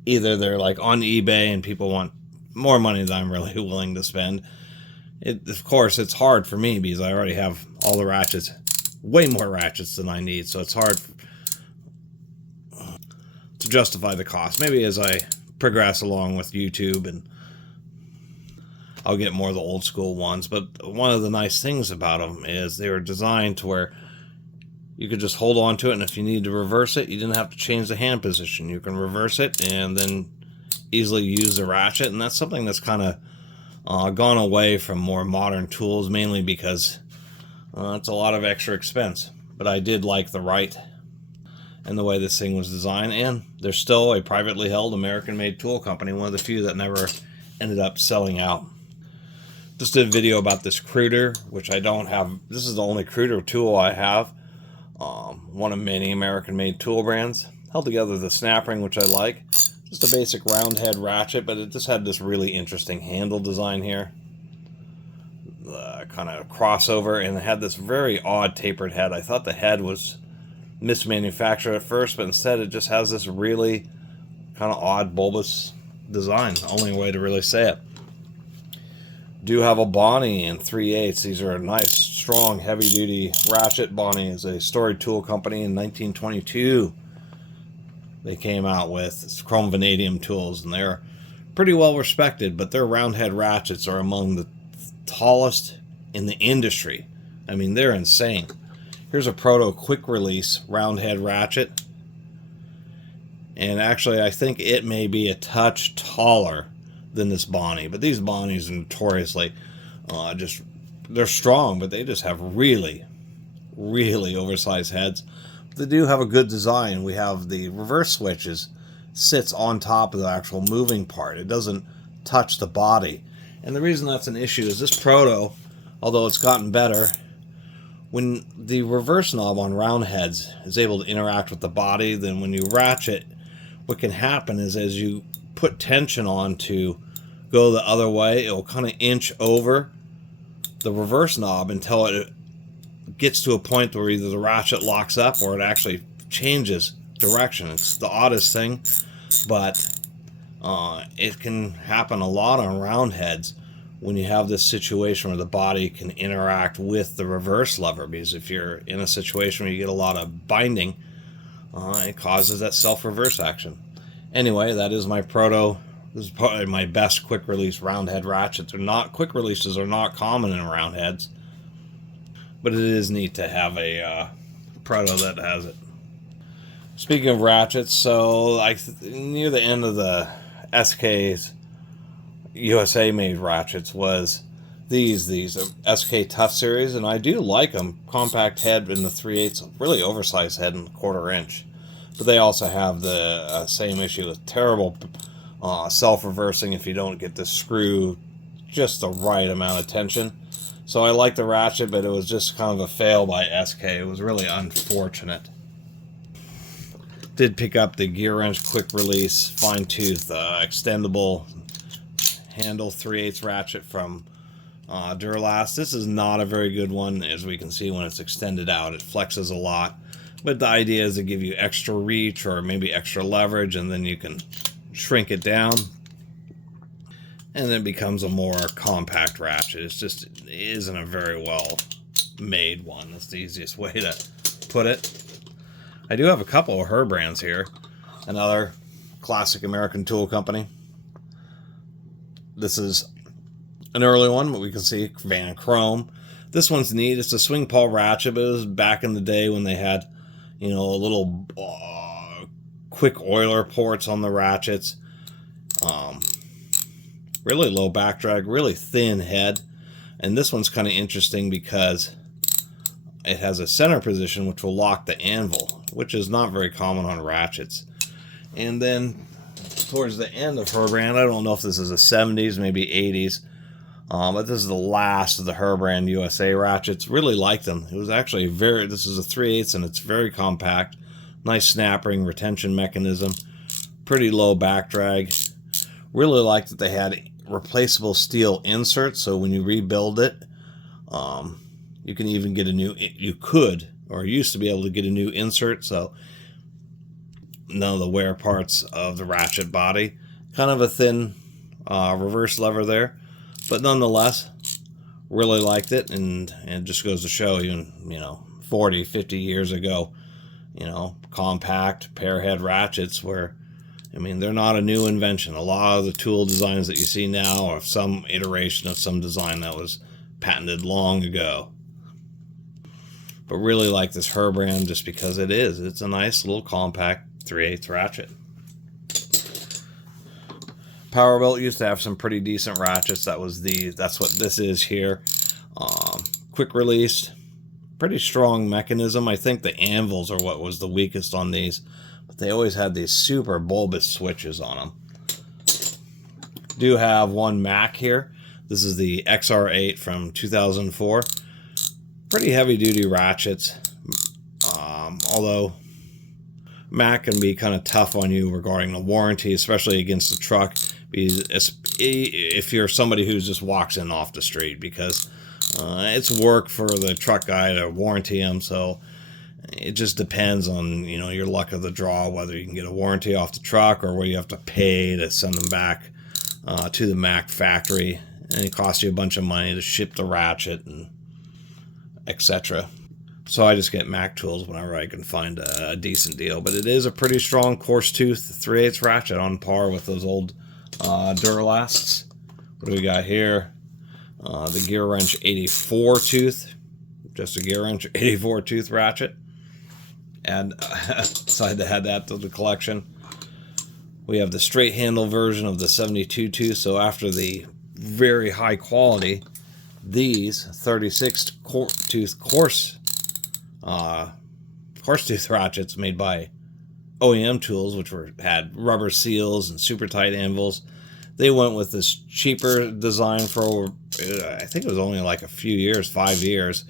either they're like on eBay and people want more money than I'm really willing to spend. Of course, it's hard for me because I already have all the ratchets, way more ratchets than I need, so it's hard to justify the cost. Maybe as I progress along with YouTube, and I'll get more of the old school ones. But one of the nice things about them is they were designed to where you could just hold on to it, and if you need to reverse it, you didn't have to change the hand position. You can reverse it and then easily use the ratchet, and that's something that's kind of gone away from more modern tools, mainly because it's a lot of extra expense. But I did like the Wright and the way this thing was designed, and they're still a privately held American-made tool company, one of the few that never ended up selling out. Just did a video about this cruder, which I don't have. This is the only cruder tool I have. One of many American-made tool brands. Held together the snap ring, which I like. Just a basic round head ratchet, but it just had this really interesting handle design here. Kind of crossover, and it had this very odd tapered head. I thought the head was mismanufactured at first, but instead it just has this really kind of odd bulbous design. The only way to really say it. Do have a Bonnie in 3/8. These are a nice, strong, heavy-duty ratchet. Bonnie is a Story Tool Company in 1922. They came out with chrome vanadium tools, and they're pretty well respected, but their round head ratchets are among the tallest in the industry. I mean, they're insane. Here's a Proto quick release round head ratchet, and actually I think it may be a touch taller than this Bonnie, but these Bonnies are notoriously they're strong, but they just have really oversized heads. They do have a good design. We have the reverse switches sits on top of the actual moving part. It doesn't touch the body. And the reason that's an issue is this Proto, although it's gotten better, when the reverse knob on round heads is able to interact with the body, then when you ratchet, what can happen is as you put tension on to go the other way, it will kind of inch over the reverse knob until it gets to a point where either the ratchet locks up or it actually changes direction. It's the oddest thing, but it can happen a lot on round heads when you have this situation where the body can interact with the reverse lever, because if you're in a situation where you get a lot of binding, it causes that self-reverse action. Anyway, that is my Proto. This is probably my best quick release round head ratchet. Quick releases are not common in round heads, but it is neat to have a Proto that has it. Speaking of ratchets, so near the end of the SK's USA made ratchets was these SK Tough series, and I do like them. Compact head in the 3/8, really oversized head in the 1/4 inch. But they also have the same issue with terrible self-reversing if you don't get the screw just the right amount of tension. So I like the ratchet, but it was just kind of a fail by SK. It was really unfortunate. Did pick up the gear wrench quick release fine tooth extendable handle 3/8 ratchet from Duralast. This is not a very good one, as we can see when it's extended out. It flexes a lot, but the idea is to give you extra reach or maybe extra leverage, and then you can shrink it down, and then it becomes a more compact ratchet. It isn't a very well made one. That's the easiest way to put it. I do have a couple of her brands here. Another classic American tool company. This is an early one, but we can see Van Chrome. This one's neat. It's a swing pawl ratchet, but it was back in the day when they had, you know, a little quick oiler ports on the ratchets. Really low back drag, really thin head. And this one's kind of interesting because it has a center position which will lock the anvil, which is not very common on ratchets. And then towards the end of her brand, I don't know if this is the 70s, maybe 80s, but this is the last of the her brand USA ratchets. Really like them. It was actually this is a 3/8 and it's very compact. Nice snap ring retention mechanism. Pretty low back drag. Really like that they had replaceable steel inserts, so when you rebuild it, you can even get you used to be able to get a new insert, so none of the wear parts of the ratchet body. Kind of a thin reverse lever there, but nonetheless, really liked it, and it just goes to show you, 40, 50 years ago, compact pair head ratchets were, they're not a new invention. A lot of the tool designs that you see now are some iteration of some design that was patented long ago. But really like this her brand just because it's a nice little compact 3/8 ratchet. Powerbolt used to have some pretty decent ratchets. That's what this is here. Quick release, pretty strong mechanism. I think the anvils are what was the weakest on these, but they always had these super bulbous switches on them. Do have one Mac here. This is the XR8 from 2004. Pretty heavy duty ratchets, although Mac can be kind of tough on you regarding the warranty, especially against the truck, if you're somebody who just walks in off the street, because it's work for the truck guy to warranty them. So it just depends on your luck of the draw, whether you can get a warranty off the truck or whether you have to pay to send them back to the Mac factory, and it costs you a bunch of money to ship the ratchet and etc. So I just get Mac tools whenever I can find a decent deal. But it is a pretty strong coarse tooth 3/8 ratchet, on par with those old Duralasts. What do we got here? The gear wrench 84 tooth, just a gear wrench 84 tooth ratchet, and decided to add that to the collection. We have the straight handle version of the 72 tooth. So after the very high quality, these 36 tooth coarse tooth ratchets made by OEM tools, which had rubber seals and super tight anvils. They went with this cheaper design for, I think it was only like a few years, 5 years,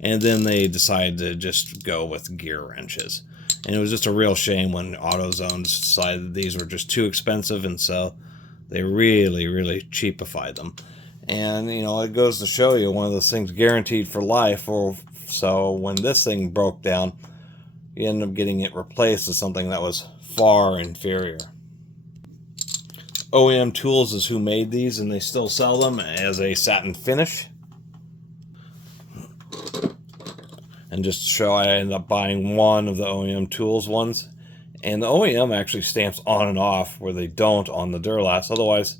and then they decided to just go with gear wrenches. And it was just a real shame when AutoZone decided these were just too expensive, and so they really, really cheapified them. And, it goes to show you, one of those things guaranteed for life, so when this thing broke down, you end up getting it replaced with something that was far inferior. OEM Tools is who made these, and they still sell them as a satin finish. And just to show, I ended up buying one of the OEM Tools ones. And the OEM actually stamps on and off where they don't on the Duralast. Otherwise,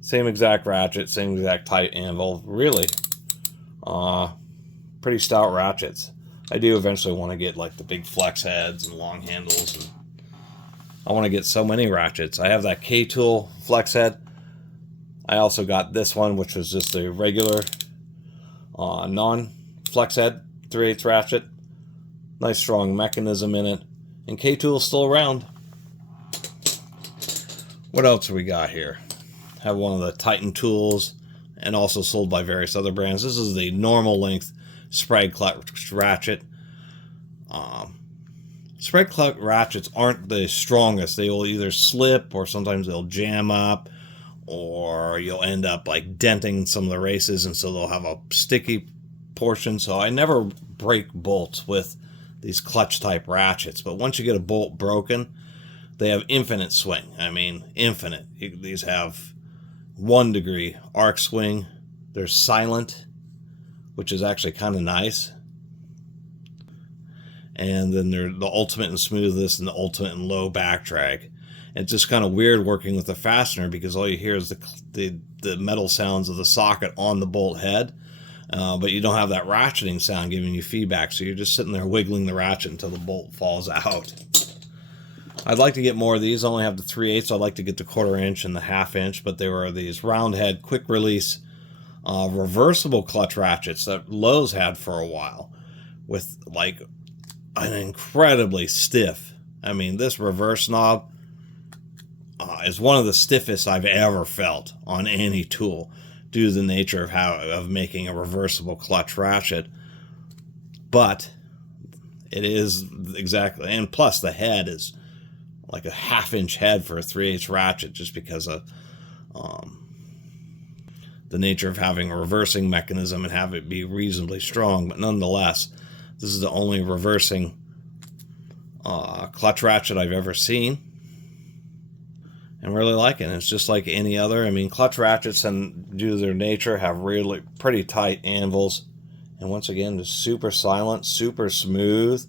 same exact ratchet, same exact tight anvil. Really, pretty stout ratchets. I do eventually want to get like the big flex heads and long handles. And I want to get so many ratchets. I have that K-Tool flex head. I also got this one, which was just a regular non-flex head 3/8 ratchet. Nice strong mechanism in it. And K-Tool's still around. What else do we got here? Have one of the Titan tools, and also sold by various other brands. This is the normal length spread clutch ratchet. Spread clutch ratchets aren't the strongest. They will either slip, or sometimes they'll jam up, or you'll end up like denting some of the races, and so they'll have a sticky portion. So I never break bolts with these clutch type ratchets, but once you get a bolt broken, they have infinite swing. I mean, infinite. These have 1 degree arc swing. They're silent, which is actually kind of nice. And then they're the ultimate in smoothness and the ultimate in low back drag. It's just kind of weird working with the fastener, because all you hear is the metal sounds of the socket on the bolt head. But you don't have that ratcheting sound giving you feedback, so you're just sitting there wiggling the ratchet until the bolt falls out. I'd like to get more of these. I only have the 3/8, so I'd like to get the 1/4 inch and the 1/2 inch, but they were these round head, quick release, reversible clutch ratchets that Lowe's had for a while, with like an incredibly stiff. I mean, this reverse knob is one of the stiffest I've ever felt on any tool, due to the nature of making a reversible clutch ratchet. But it is exactly, and plus the head is like a 1/2 inch head for a 3/8 ratchet, just because of the nature of having a reversing mechanism and have it be reasonably strong. But nonetheless, this is the only reversing clutch ratchet I've ever seen, and really like it. It's just like any other. I mean, clutch ratchets, and due to their nature, have really pretty tight anvils, and once again, just super silent, super smooth.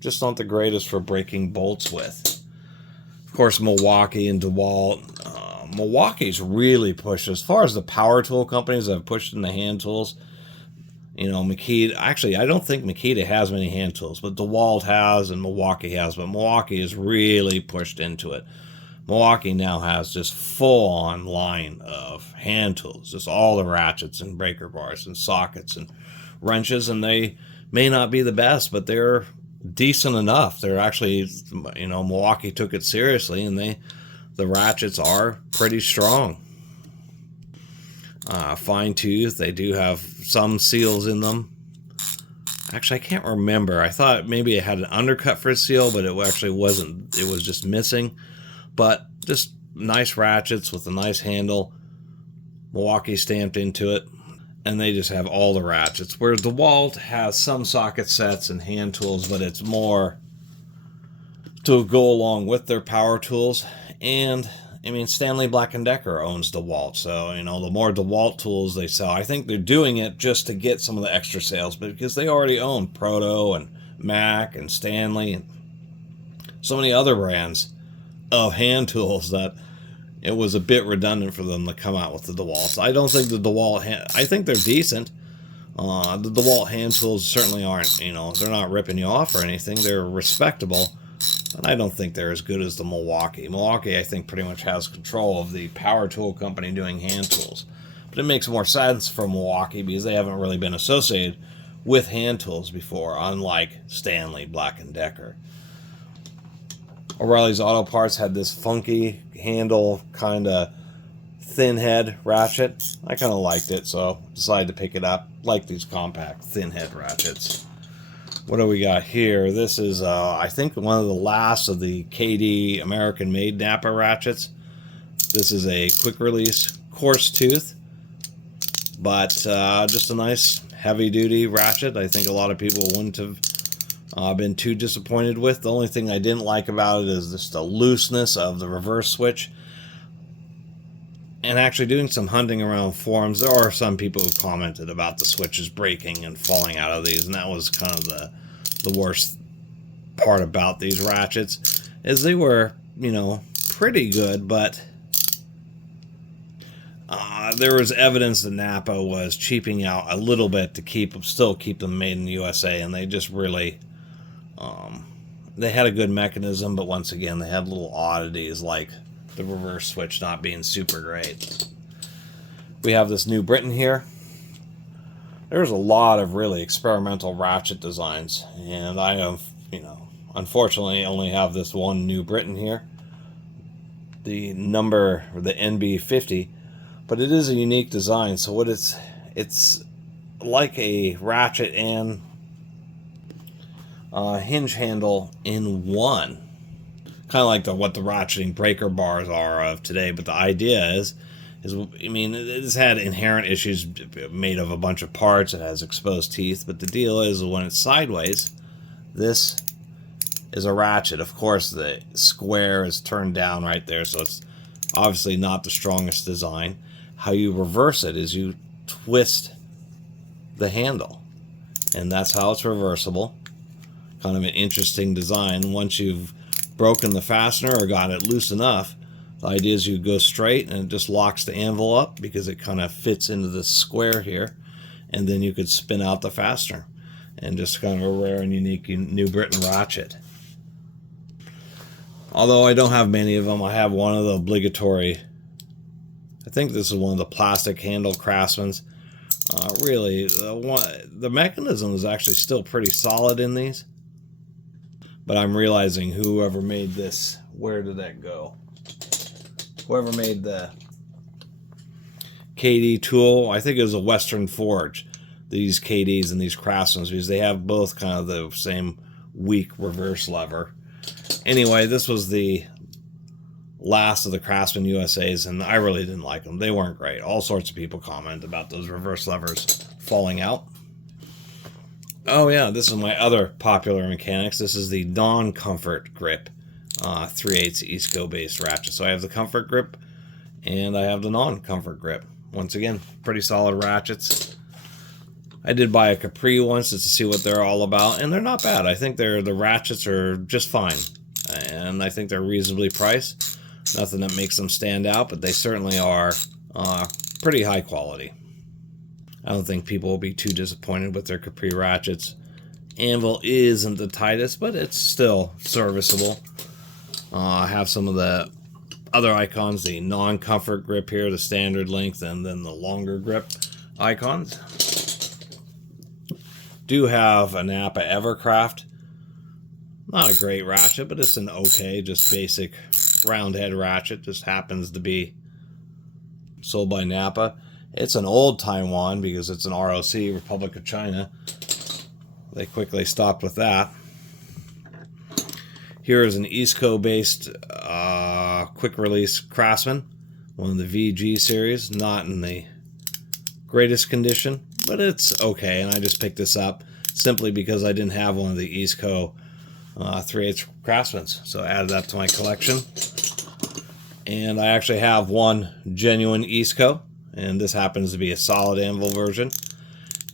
Just not the greatest for breaking bolts with. Of course, Milwaukee and DeWalt. Milwaukee's really pushed, as far as the power tool companies that have pushed in the hand tools. You know, Makita, actually, I don't think Makita has many hand tools, but DeWalt has and Milwaukee has, but Milwaukee has really pushed into it. Milwaukee now has just full-on line of hand tools, just all the ratchets and breaker bars and sockets and wrenches, and they may not be the best, but they're decent enough. They're actually, you know, Milwaukee took it seriously, and the ratchets are pretty strong. Fine tooth, they do have some seals in them. Actually, I can't remember. I thought maybe it had an undercut for a seal, but it actually wasn't. It was just missing. But just nice ratchets with a nice handle. Milwaukee stamped into it. And they just have all the ratchets. Where DeWalt has some socket sets and hand tools, but it's more to go along with their power tools. And I mean, Stanley Black & Decker owns DeWalt, so, you know, the more DeWalt tools they sell, I think they're doing it just to get some of the extra sales, but because they already own Proto and Mac and Stanley and so many other brands of hand tools that it was a bit redundant for them to come out with the DeWalt. I don't think the DeWalt I think they're decent. The DeWalt hand tools certainly aren't, you know, they're not ripping you off or anything. They're respectable. And I don't think they're as good as the Milwaukee. Milwaukee, I think, pretty much has control of the power tool company doing hand tools. But it makes more sense for Milwaukee because they haven't really been associated with hand tools before, unlike Stanley Black & Decker. O'Reilly's Auto Parts had this funky handle, kind of thin head ratchet. I kind of liked it, so decided to pick it up. Like these compact thin head ratchets. What do we got here? This is, I think, one of the last of the KD American-made Napa ratchets. This is a quick-release coarse tooth, but just a nice heavy-duty ratchet. I think a lot of people wouldn't have I've been too disappointed with. The only thing I didn't like about it is just the looseness of the reverse switch. And actually doing some hunting around forums, there are some people who commented about the switches breaking and falling out of these, and that was kind of the worst part about these ratchets, is they were, you know, pretty good, but there was evidence that Napa was cheaping out a little bit to still keep them made in the USA, and they just really, they had a good mechanism, but once again, they had little oddities like the reverse switch not being super great. We have this New Britain here. There's a lot of really experimental ratchet designs, and I have, you know, unfortunately only have this one New Britain here, the NB50, but it is a unique design. So what it's like a ratchet and hinge handle in one, kind of like what the ratcheting breaker bars are of today. But the idea is I mean, it's had inherent issues made of a bunch of parts. It has exposed teeth, but the deal is when it's sideways, this is a ratchet. Of course, the square is turned down right there, so it's obviously not the strongest design. How you reverse it is you twist the handle, and that's how it's reversible. Kind of an interesting design. Once you've broken the fastener or got it loose enough, the idea is you go straight and it just locks the anvil up because it kind of fits into this square here, and then you could spin out the fastener, and just kind of a rare and unique New Britain ratchet. Although I don't have many of them, I have one of the obligatory, I think this is one of the plastic handle Craftsman's. Really, the mechanism is actually still pretty solid in these, but I'm realizing whoever made this, where did that go? Whoever made the KD tool, I think it was a Western Forge, these KDs and these Craftsmans, because they have both kind of the same weak reverse lever. Anyway, this was the last of the Craftsman USAs, and I really didn't like them. They weren't great. All sorts of people comment about those reverse levers falling out. Oh yeah, this is my other popular mechanics. This is the non-comfort grip 3/8 Eastco based ratchet. So I have the comfort grip and I have the non-comfort grip. Once again, pretty solid ratchets. I did buy a Capri once just to see what they're all about, and they're not bad. I think the ratchets are just fine, and I think they're reasonably priced. Nothing that makes them stand out, but they certainly are pretty high quality. I don't think people will be too disappointed with their Capri ratchets. Anvil isn't the tightest, but it's still serviceable. I have some of the other icons, the non-comfort grip here, the standard length, and then the longer grip icons. Do have a Napa Evercraft. Not a great ratchet, but it's an okay, just basic round head ratchet. Just happens to be sold by Napa. It's an old Taiwan because it's an ROC, Republic of China. They quickly stopped with that. Here is an Eastco based quick release Craftsman, one of the VG series. Not in the greatest condition, but it's okay, and I just picked this up simply because I didn't have one of the Eastco 3/8 Craftsmans, so I added that to my collection. And I actually have one genuine Eastco, and this happens to be a solid anvil version,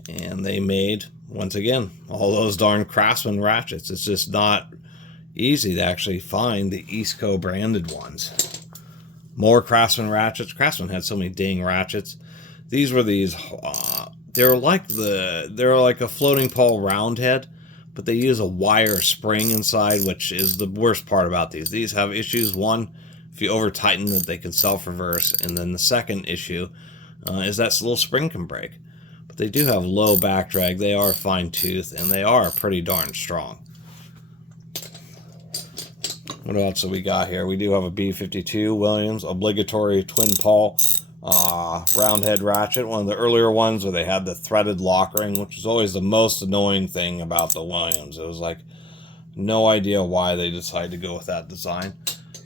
and they made, once again, all those darn Craftsman ratchets. It's just not easy to actually find the Eastco branded ones. More Craftsman ratchets. Craftsman had so many dang ratchets. These were these, they're like a floating pole round head, but they use a wire spring inside, which is the worst part about these. These have issues. One, if you over tighten it, they can self-reverse, and then the second issue is that little spring can break. But they do have low back drag. They are fine tooth, and they are pretty darn strong. What else have we got here? We do have a B52 Williams obligatory twin pawl round head ratchet, one of the earlier ones where they had the threaded lock ring, which is always the most annoying thing about the Williams. It was like, no idea why they decided to go with that design,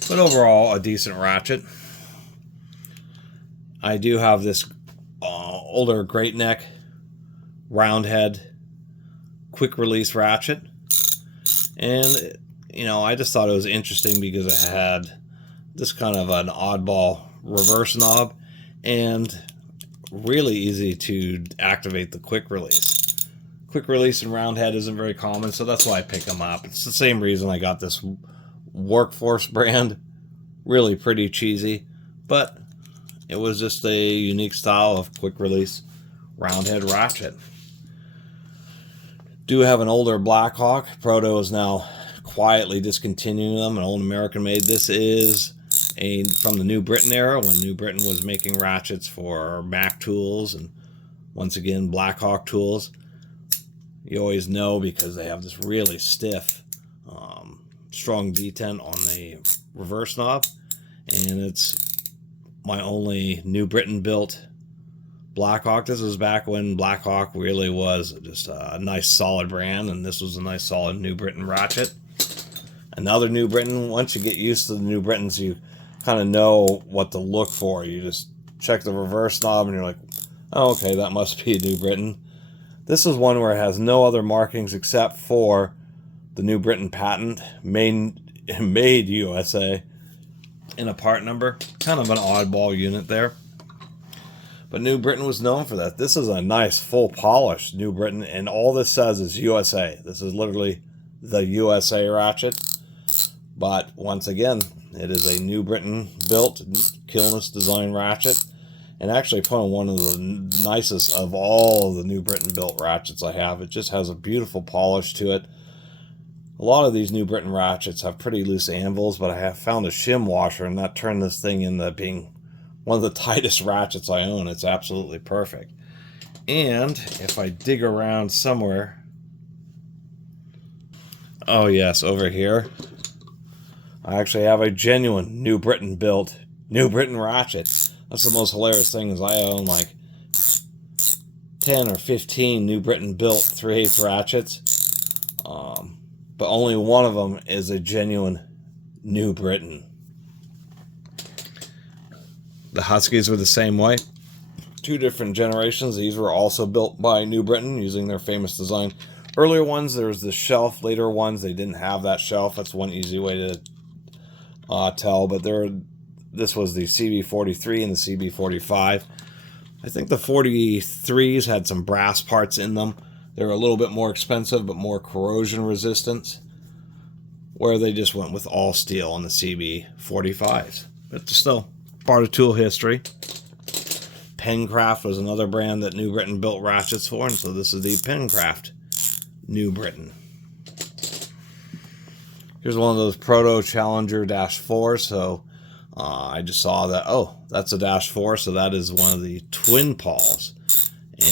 but overall a decent ratchet. I do have this older Great Neck round head quick release ratchet. And, you know, I just thought it was interesting because it had this kind of an oddball reverse knob and really easy to activate the quick release. Quick release and round head isn't very common, so that's why I pick them up. It's the same reason I got this Workforce brand. Really pretty cheesy, but it was just a unique style of quick release round head ratchet. Do have an older Blackhawk. Proto is now quietly discontinuing them, an old American made. This is from the New Britain era, when New Britain was making ratchets for Mac tools and, once again, Blackhawk tools. You always know because they have this really stiff, strong detent on the reverse knob, and it's my only New Britain built Blackhawk. This was back when Blackhawk really was just a nice solid brand, and this was a nice solid New Britain ratchet. Another New Britain. Once you get used to the New Britons, you kind of know what to look for. You just check the reverse knob and you're like, oh, okay, that must be a New Britain. This is one where it has no other markings except for the New Britain patent, made USA, and a part number. Kind of an oddball unit there. But New Britain was known for that. This is a nice, full polished New Britain, and all this says is USA. This is literally the USA ratchet. But once again, it is a New Britain built, Catus design ratchet. And actually put on one of the nicest of all of the New Britain built ratchets I have. It just has a beautiful polish to it. A lot of these New Britain ratchets have pretty loose anvils, but I have found a shim washer, and that turned this thing into being one of the tightest ratchets I own. It's absolutely perfect. And if I dig around somewhere, oh yes, over here, I actually have a genuine New Britain built New Britain ratchet. That's the most hilarious thing, is I own like 10 or 15 New Britain built 3/8 ratchets, but only one of them is a genuine New Britain. The Huskies were the same way. Two different generations. These were also built by New Britain using their famous design. Earlier ones, there was the shelf. Later ones, they didn't have that shelf. That's one easy way to tell, but this was the CB43 and the CB45. I think the 43s had some brass parts in them. They were a little bit more expensive, but more corrosion resistant, where they just went with all steel on the CB45s. But still, part of tool history. Pencraft was another brand that New Britain built ratchets for, and so this is the Pencraft New Britain. Here's one of those Proto Challenger -4s, so I just saw that, oh, that's a -4, so that is one of the twin pawls.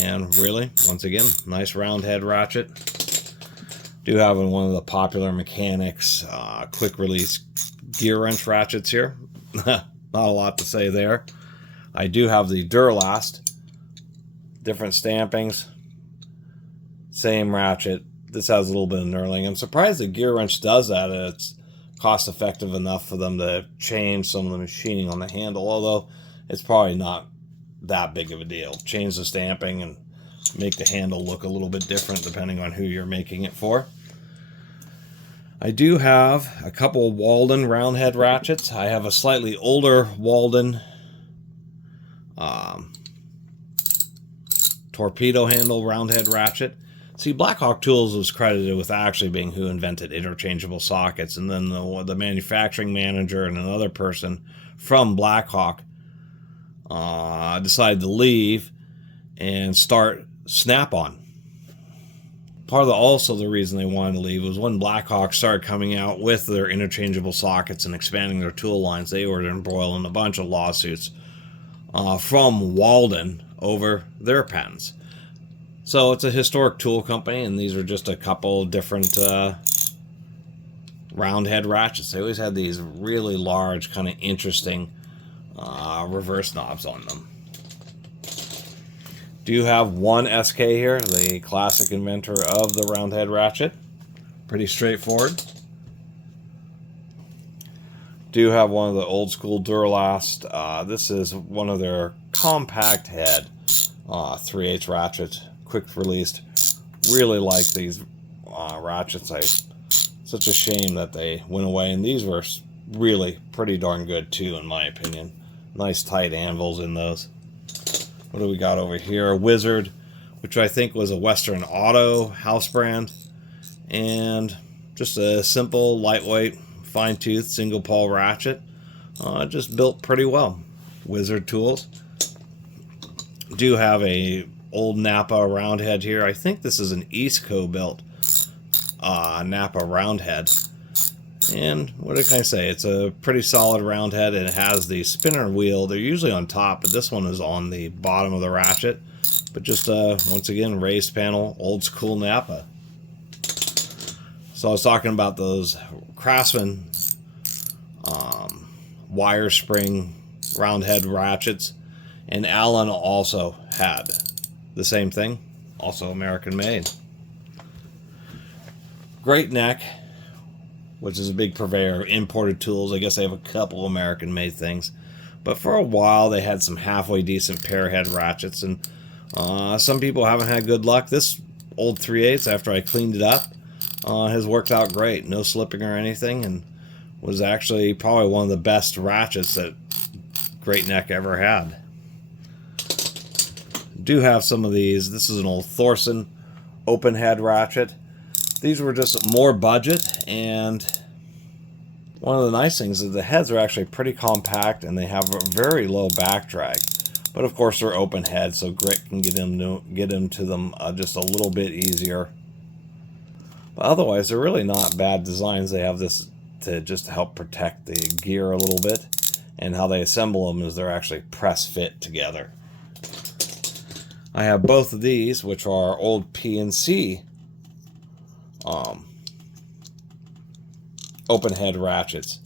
And really, once again, nice round head ratchet. Do have one of the popular mechanics quick release gear wrench ratchets here. Not a lot to say there. I do have the Duralast, different stampings, same ratchet. This has a little bit of knurling. I'm surprised the gear wrench does that. It's cost effective enough for them to change some of the machining on the handle, although it's probably not that big of a deal. Change the stamping and make the handle look a little bit different depending on who you're making it for. I do have a couple Walden round head ratchets. I have a slightly older Walden torpedo handle round head ratchet. See, Blackhawk Tools was credited with actually being who invented interchangeable sockets, and then the manufacturing manager and another person from Blackhawk decided to leave and start Snap-on. Part of also the reason they wanted to leave was when Blackhawk started coming out with their interchangeable sockets and expanding their tool lines, they were embroiled in a bunch of lawsuits from Walden over their patents. So it's a historic tool company, and these are just a couple different round head ratchets. They always had these really large, kind of interesting reverse knobs on them. Do have one SK here, the classic inventor of the round head ratchet. Pretty straightforward. Do have one of the old school Duralast. This is one of their compact head 3/8 ratchets. Quick released. Really like these ratchets. I Such a shame that they went away, and these were really pretty darn good too, in my opinion. Nice tight anvils in those. What do we got over here? A Wizard, which I think was a Western Auto house brand, and just a simple, lightweight, fine-tooth, single pawl ratchet. Just built pretty well. Wizard tools. Do have a old Napa roundhead here. I think this is an Eastco built Napa roundhead. And what can I say? It's a pretty solid roundhead, and it has the spinner wheel. They're usually on top, but this one is on the bottom of the ratchet. But just, once again, raised panel, old school Napa. So I was talking about those Craftsman wire spring roundhead ratchets, and Allen also had the same thing, also American made. Great Neck, which is a big purveyor of imported tools. I guess they have a couple American made things, but for a while they had some halfway decent pair head ratchets, and some people haven't had good luck. This old 3/8, after I cleaned it up, has worked out great. No slipping or anything, and was actually probably one of the best ratchets that Great Neck ever had. Do have some of these. This is an old Thorson open head ratchet. These were just more budget, and one of the nice things is the heads are actually pretty compact, and they have a very low back drag. But of course they're open head, so grit can get into them just a little bit easier. But otherwise, they're really not bad designs. They have this to just help protect the gear a little bit, and how they assemble them is they're actually press fit together. I have both of these, which are old PNC open head ratchets,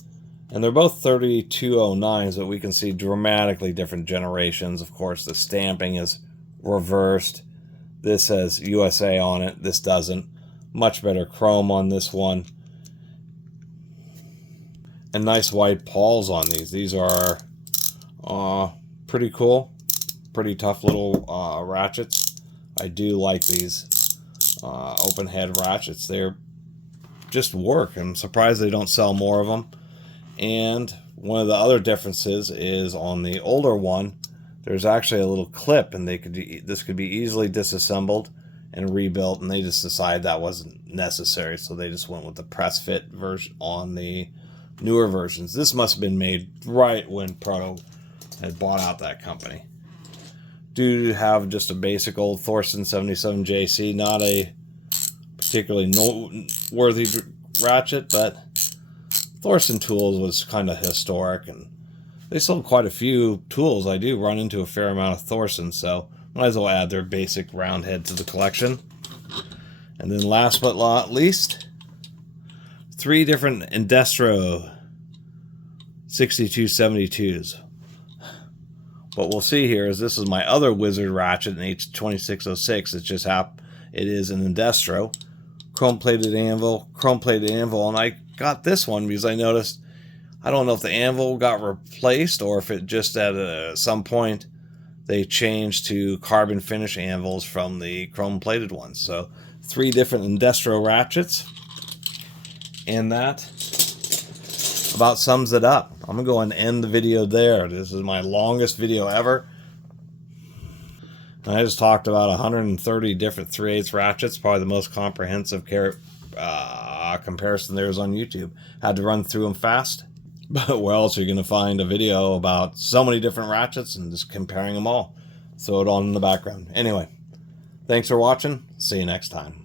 and they're both 3209s, but we can see dramatically different generations. Of course, the stamping is reversed. This has USA on it, this doesn't. Much better chrome on this one, and nice white pawls on these. These are pretty cool, pretty tough little ratchets. I do like these open head ratchets. They're just work. I'm surprised they don't sell more of them. And one of the other differences is on the older one, there's actually a little clip, and this could be easily disassembled and rebuilt, and they just decided that wasn't necessary, so they just went with the press fit version on the newer versions. This must have been made right when Proto had bought out that company. Do have just a basic old Thorson 77JC, not a particularly noteworthy ratchet, but Thorson Tools was kind of historic, and they sold quite a few tools. I do run into a fair amount of Thorson, so might as well add their basic round head to the collection. And then last but not least, 3 different Indestro 6272s. What we'll see here is this is my other Wizard ratchet, an H2606. It is an Indestro. Chrome-plated anvil, and I got this one because I noticed, I don't know if the anvil got replaced or if it just at some point they changed to carbon finish anvils from the chrome-plated ones. So 3 different Indestro ratchets, and that about sums it up. I'm going to go and end the video there. This is my longest video ever. And I just talked about 130 different 3/8 ratchets, probably the most comprehensive comparison there is on YouTube. Had to run through them fast, but where else are you going to find a video about so many different ratchets and just comparing them all? Throw it on in the background. Anyway, thanks for watching. See you next time.